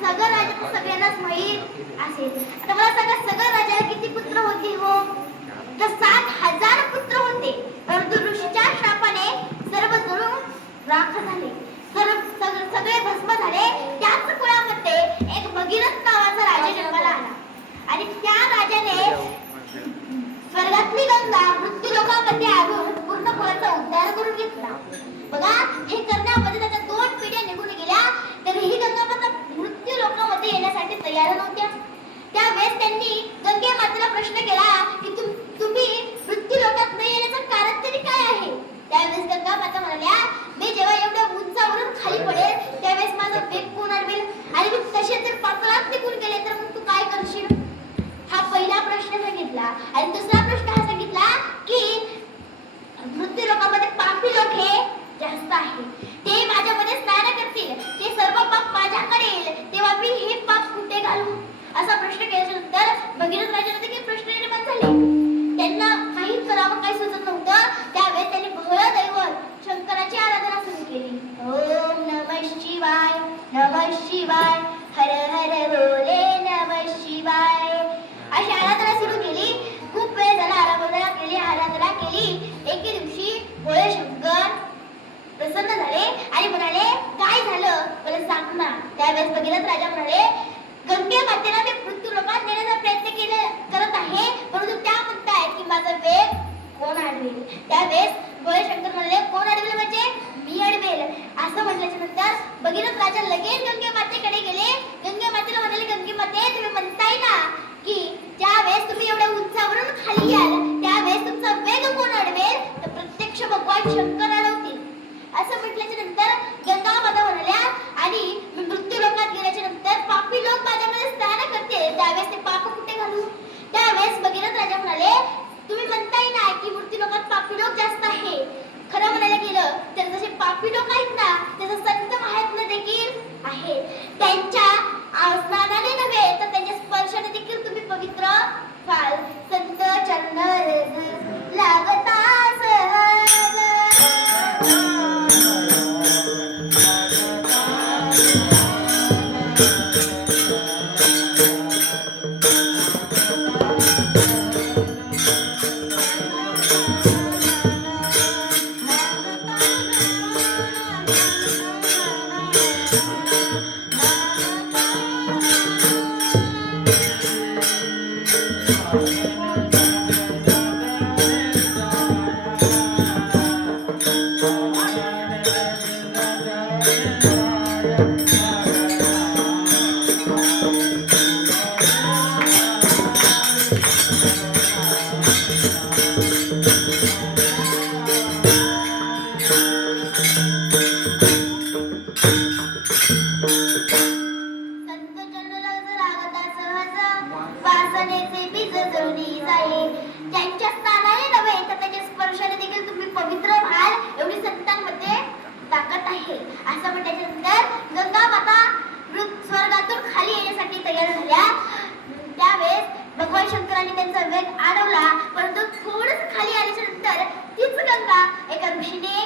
सगळ राजा तर सगळ्यांनाच माहीत असेल. आता मला सांगा, सगळ राजाला किती पुत्र होते हो? तर 7,000 पुत्र होते. परंतु ऋषीच्या शापाने सर्व जळून राख झाले, सगळे भस्म झाले. त्याच कुळामध्ये एक भगीरथ नावाचा राजा जन्माला आला आणि त्या राजाने स्वर्गातली गंगा मृत्यू लोकांमध्ये आणून पूर्ण कुळाचा उद्धार करून घेतला. बघा, हे करण्यामध्ये त्याच्या 2 पिढ्या निघून गेल्या तरीही गंगा माता मृत्यू लोकांमध्ये येण्यासाठी तयार नव्हत्या. त्यावेळेस त्यांनी गंगे मातेला प्रश्न केला की तुम्ही मृत्यू लोकात न येण्याचं कारण तरी काय आहे? त्यावेळेस गंगा माता म्हणाल्या, मी जेव्हा एवढ्या उंचावरून खाली पडेल त्यावेळेस माझा वेग कोण अडवेल आणि मी तसे जर पाताळात निघून गेले तर मग तू काय करशील? हा पहिला प्रश्न सांगितला. आणि दुसरा प्रश्न हा सांगितला की मृत्यू लोकांमध्ये पापी लोक हे जास्त आहे, ते माझ्यामध्ये स्नान करतील, ते सर्व पाप माझ्याकडे येईल, तेव्हा मी हे पाप कुठे घालू? असा प्रश्न केल्यानंतर भगीरथ राजाला देखील प्रश्न निर्माण झाले. त्यांना काही करावं काही सुचत नव्हतं. त्यावेळेस त्यांनी भोळादैवत शंकराची आराधना सुरू केली. ओम नमः शिवाय, नमः शिवाय, हर हर बोले नमः शिवाय, अशी आराधना सुरू केली. खूप वेळ झाला आराधना केली. एके दिवशी भोळे शंकर प्रसन्न झाले आणि म्हणाले, काय झालं मला सांग ना. त्यावेळेस भगीरथ राजा म्हणाले, गंगे मातेला ते मृत्यू लोकात नेण्याचा प्रयत्न करत आहे, परंतु त्या म्हणतायत की माझा वेग कोण अडवेल. त्यावेळेस भोळे शंकर म्हणले, कोण अडवेल म्हणजे मी अडवेल. असं म्हटल्याच्या नंतर भगीरथ राजा लगेच गंगे मातेकडे गेले. गंगे मातेला म्हणाले, गंगे माते तुम्ही म्हणताय ना की ज्यावेळेस तुम्ही एवढ्या उंचावरून खाली याल त्यावेळेस तुमचा वेग कोण अडवेल, तर प्रत्यक्ष भगवान शंकर अडवतील. असं म्हटल्याच्या नंतर गंगा माता म्हणाल्या, आणि मी मृत्यू लोकात गेल्याच्या नंतर पापी लोक माझ्यामध्ये स्नान करते, त्यावेळेस ते पाप कुठे घालू. त्यावेळेस भगीरथ राजा म्हणाले, तुम्ही म्हणताय ना की मृत्यू लोकात पापी लोक जास्त आहे. खरं म्हणायला गेलं तर जसे पापी लोक आहेत ना तसं संत महात्मा देखील आहे. त्यांच्या स्नानाने नव्हे तर त्यांच्या स्पर्शाने देखील तुम्ही पवित्र व्हाल. संत चरण रज लागता सहज. भगवान शंकरांनी त्यांचा वेग अडवला, परंतु थोडंसं खाली आल्याच्या नंतर तीच गंगा एका ऋषीने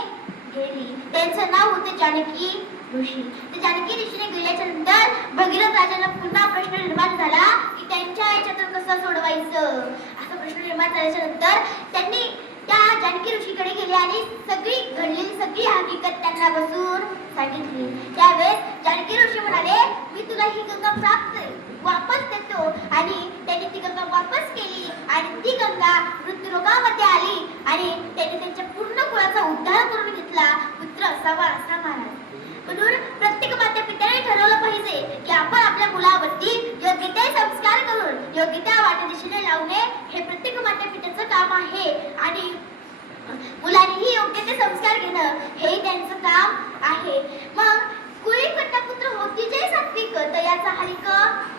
गेली. त्यांचं नाव होते जानकी ऋषी. ते जानकी ऋषीने गेल्याच्या नंतर भगीरथ राजांना पुन्हा प्रश्न निर्माण झाला की त्यांच्या याच्यातून कसं सोडवायचं. असा प्रश्न निर्माण झाल्याच्या नंतर त्यांनी त्या जानकी ऋषीकडे गेले आणि सगळी घडलेली सगळी हकीकत त्यांना बसून सांगितली. त्यावेळेस जानकी ऋषी म्हणाले, मी तुला ही गंगा वापस देतो. आणि त्यांनी ती गंगा वापस केली आणि ती गंगा मृत्यूलोकामध्ये आली आणि त्यांनी त्यांच्या पूर्ण कुळाचा उद्धार करून घेतला. पुत्र असावा असा महाराज. म्हणून प्रत्येक माता पित्याने ठरवलं पाहिजे की आपण आपल्या मुलावरती योग्य ते संस्कार करून योग्य त्या वाटेदिशेने लावणे हे प्रत्येक माता पित्याचं काम आहे. आणि मुलांनीही योग्य ते संस्कार घेणं हे त्यांचं काम आहे. मग कुळी कन्यापुत्र होती जे सात्विक तयाचा हरिक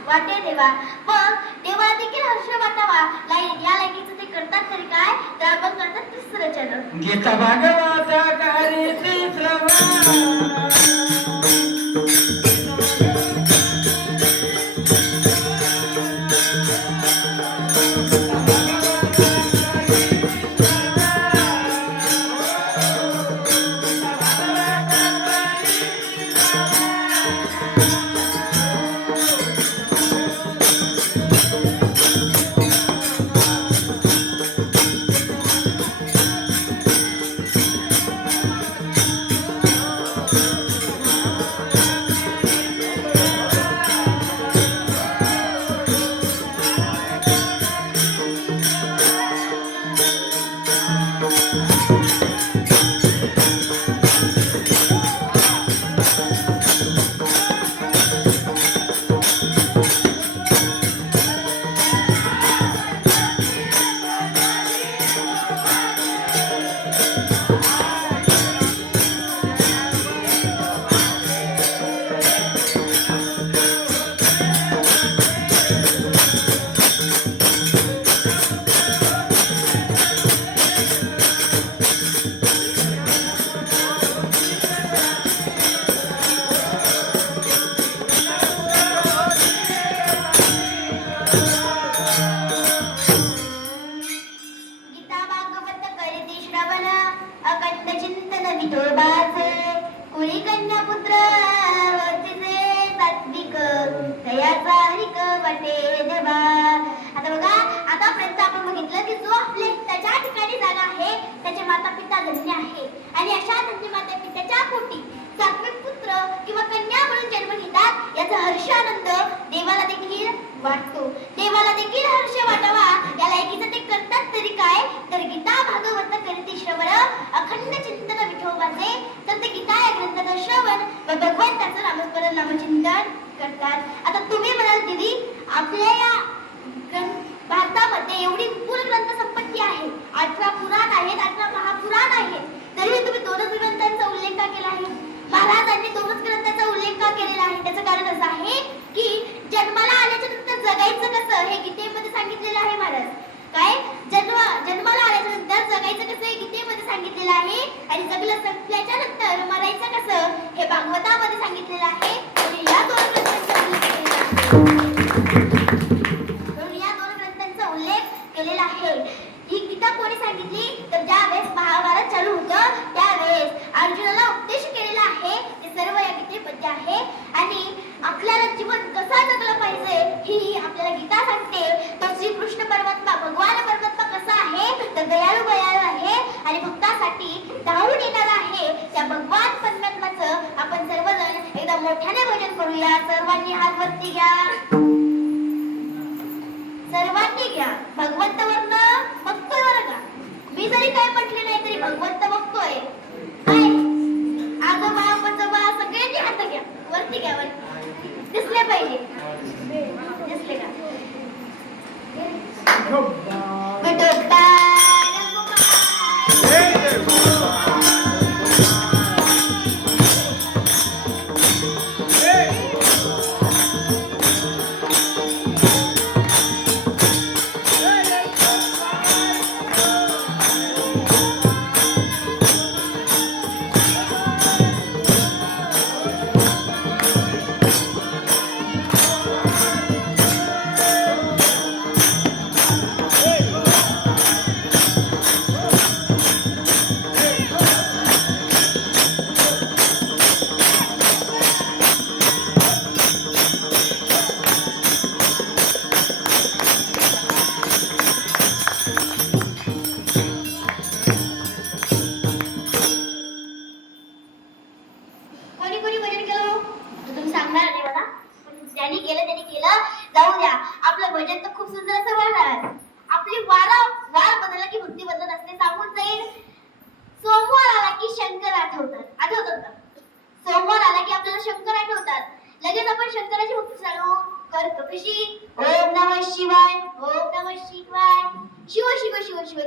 वाटे देवा. मग देवाला देखील हर्ष वाटावा या लायकीचं ते करतात तरी काय, तर आपण करतात तिसरं चरण. गीता भागवत करीती श्रवण. आणि अशा धन्य माता पित्याच्या पोटी सात्विक पुत्र किंवा कन्या म्हणून जन्म आनंद देवाला देखील वाटतो. देवाला देखील हर्ष वाटावा या लायकीचं ते करतात तरी काय, तर गीता भागवत करती श्रवण अखंड चिंतन विठोबाचे. तर ते गीता या ग्रंथाचं श्रवण व भगवंताचं नामस्मरण नामचिंतन करतात. आता तुम्ही म्हणाल दीदी, आपल्या या भारतामध्ये एवढी विपुल ग्रंथ संपत्ती आहे, 18 पुराण आहेत, 18 महापुराण आहेत, तरी तुम्ही 2च ग्रंथांचा उल्लेख का केला आहे? महाराजांनी 2च ग्रंथांचा उल्लेख का केलेला आहे? त्याचं कारण असं आहे की जन्माला आल्याच्या नंतर जगायचं कसं हे गीतेमध्ये सांगितलेलं आहे. महाराज काय जन्माला आल्याच्या नंतर जगायचं कसं हे गीतेमध्ये सांगितलेलं आहे, आणि जगलं संपल्याच्या नंतर मरायचं कसं हे भागवतामध्ये सांगितलेलं आहे. आणि या 2 ग्रंथांचा उल्लेख केलेला आहे. ही गीता कोणी सांगितली, तर ज्यावेळेस महाभारत चालू होतं त्यावेळेस अर्जुनाला उपदेश केलेला आहे. ते सर्व या गीतेमध्ये आहे. आणि आपल्याला जीवन कसा जगलं पाहिजे ही आपल्याला गीता सांगते. तो श्रीकृष्ण परमात्मा भगवान परमात्मा कसा आहे, तर दयाळू आहे आणि भक्तासाठी धावून येणार आहे. त्या भगवान परमात्माचं आपण सर्वजण एकदा मोठ्याने भजन करूया. सर्वांनी हात वरती घ्या, सर्वांनी घ्या. भगवंत वरनं बघतोय बरं का, मी जरी काय म्हटले नाही तरी भगवंत बघतोय. काय आजोबा पजोबा सगळ्यांनी हात घ्या, वरती घ्या, वरती दिसले पाहिजे. दिसले का? विठोबा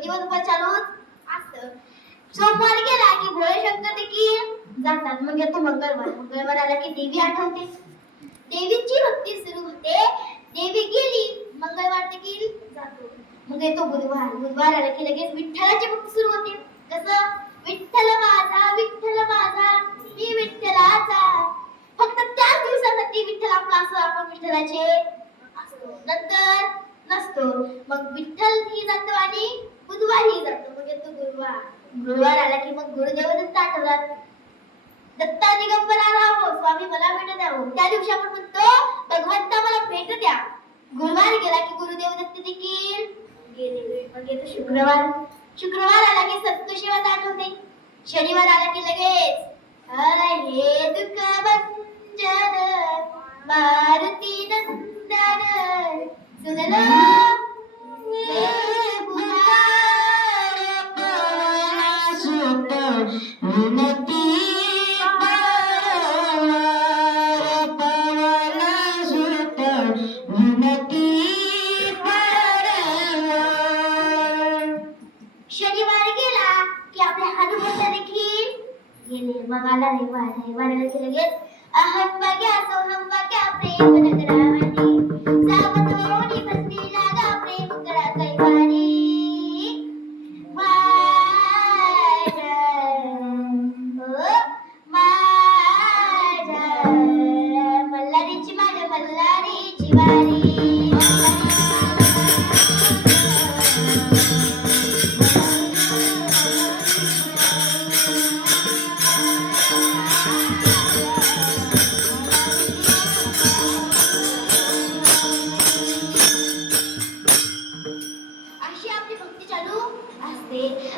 दिवसभर चालूच असतं. सोमवार गेला की भोळे शंकर देखील जातात. मग येतो मंगळवार आला की देवी आठवते, देवीची भक्ती सुरू होते. देवी गेली, मंगळवार देखील जातो. मग येतो बुधवार आला की लगेच विठ्ठलाची भक्ती सुरू होते. कसं विठ्ठल माझा मी विठ्ठलाचा. फक्त त्याच दिवसासाठी विठ्ठल आपला असं आपण विठ्ठलाचे असतो, नंतर नसतो. मग विठ्ठल ही जातो आणि बुधवारही जातो. मग येतो गुरुवार आला की मग गुरुदेव दत्त आठवतात. दत्ता दिगंबरा राहो, स्वामी मला भेट द्यावं. त्या दिवशी आपण म्हणतो भगवंता मला भेट द्या. गुरुवार गेला की गुरुदेव दत्त देखील गेले. मग येतो शुक्रवार आला की सप्तशिवात आठवते. शनिवार आला की लगेच हे दुःख भंजन मारुती नंदन सुनलो शनिवार गेला की आपल्या हनुमंत देखील गेले. मग आला रविवार आला की लगेच अहम बग्या सोहम बग्या प्रेम नगरावाणी सावतोनी बसली लागा प्रेम करा कैवारी मल्हारीची माझ्या मल्हारीची वारी.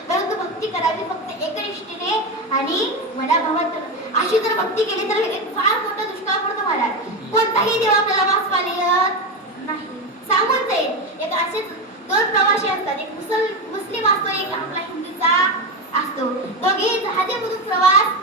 परंतु भक्ती करावी फक्त एकनिष्ठेने आणि मनाभावात. अशी जर भक्ती केली तर एक फार मोठा दुष्काळ पडतो महाराज. कोणताही देवा एक असेच दोन प्रवासी असतात, एक मुस्लिम असतो, एक आपला हिंदूचा असतो. दोघे जहाजामधून प्रवास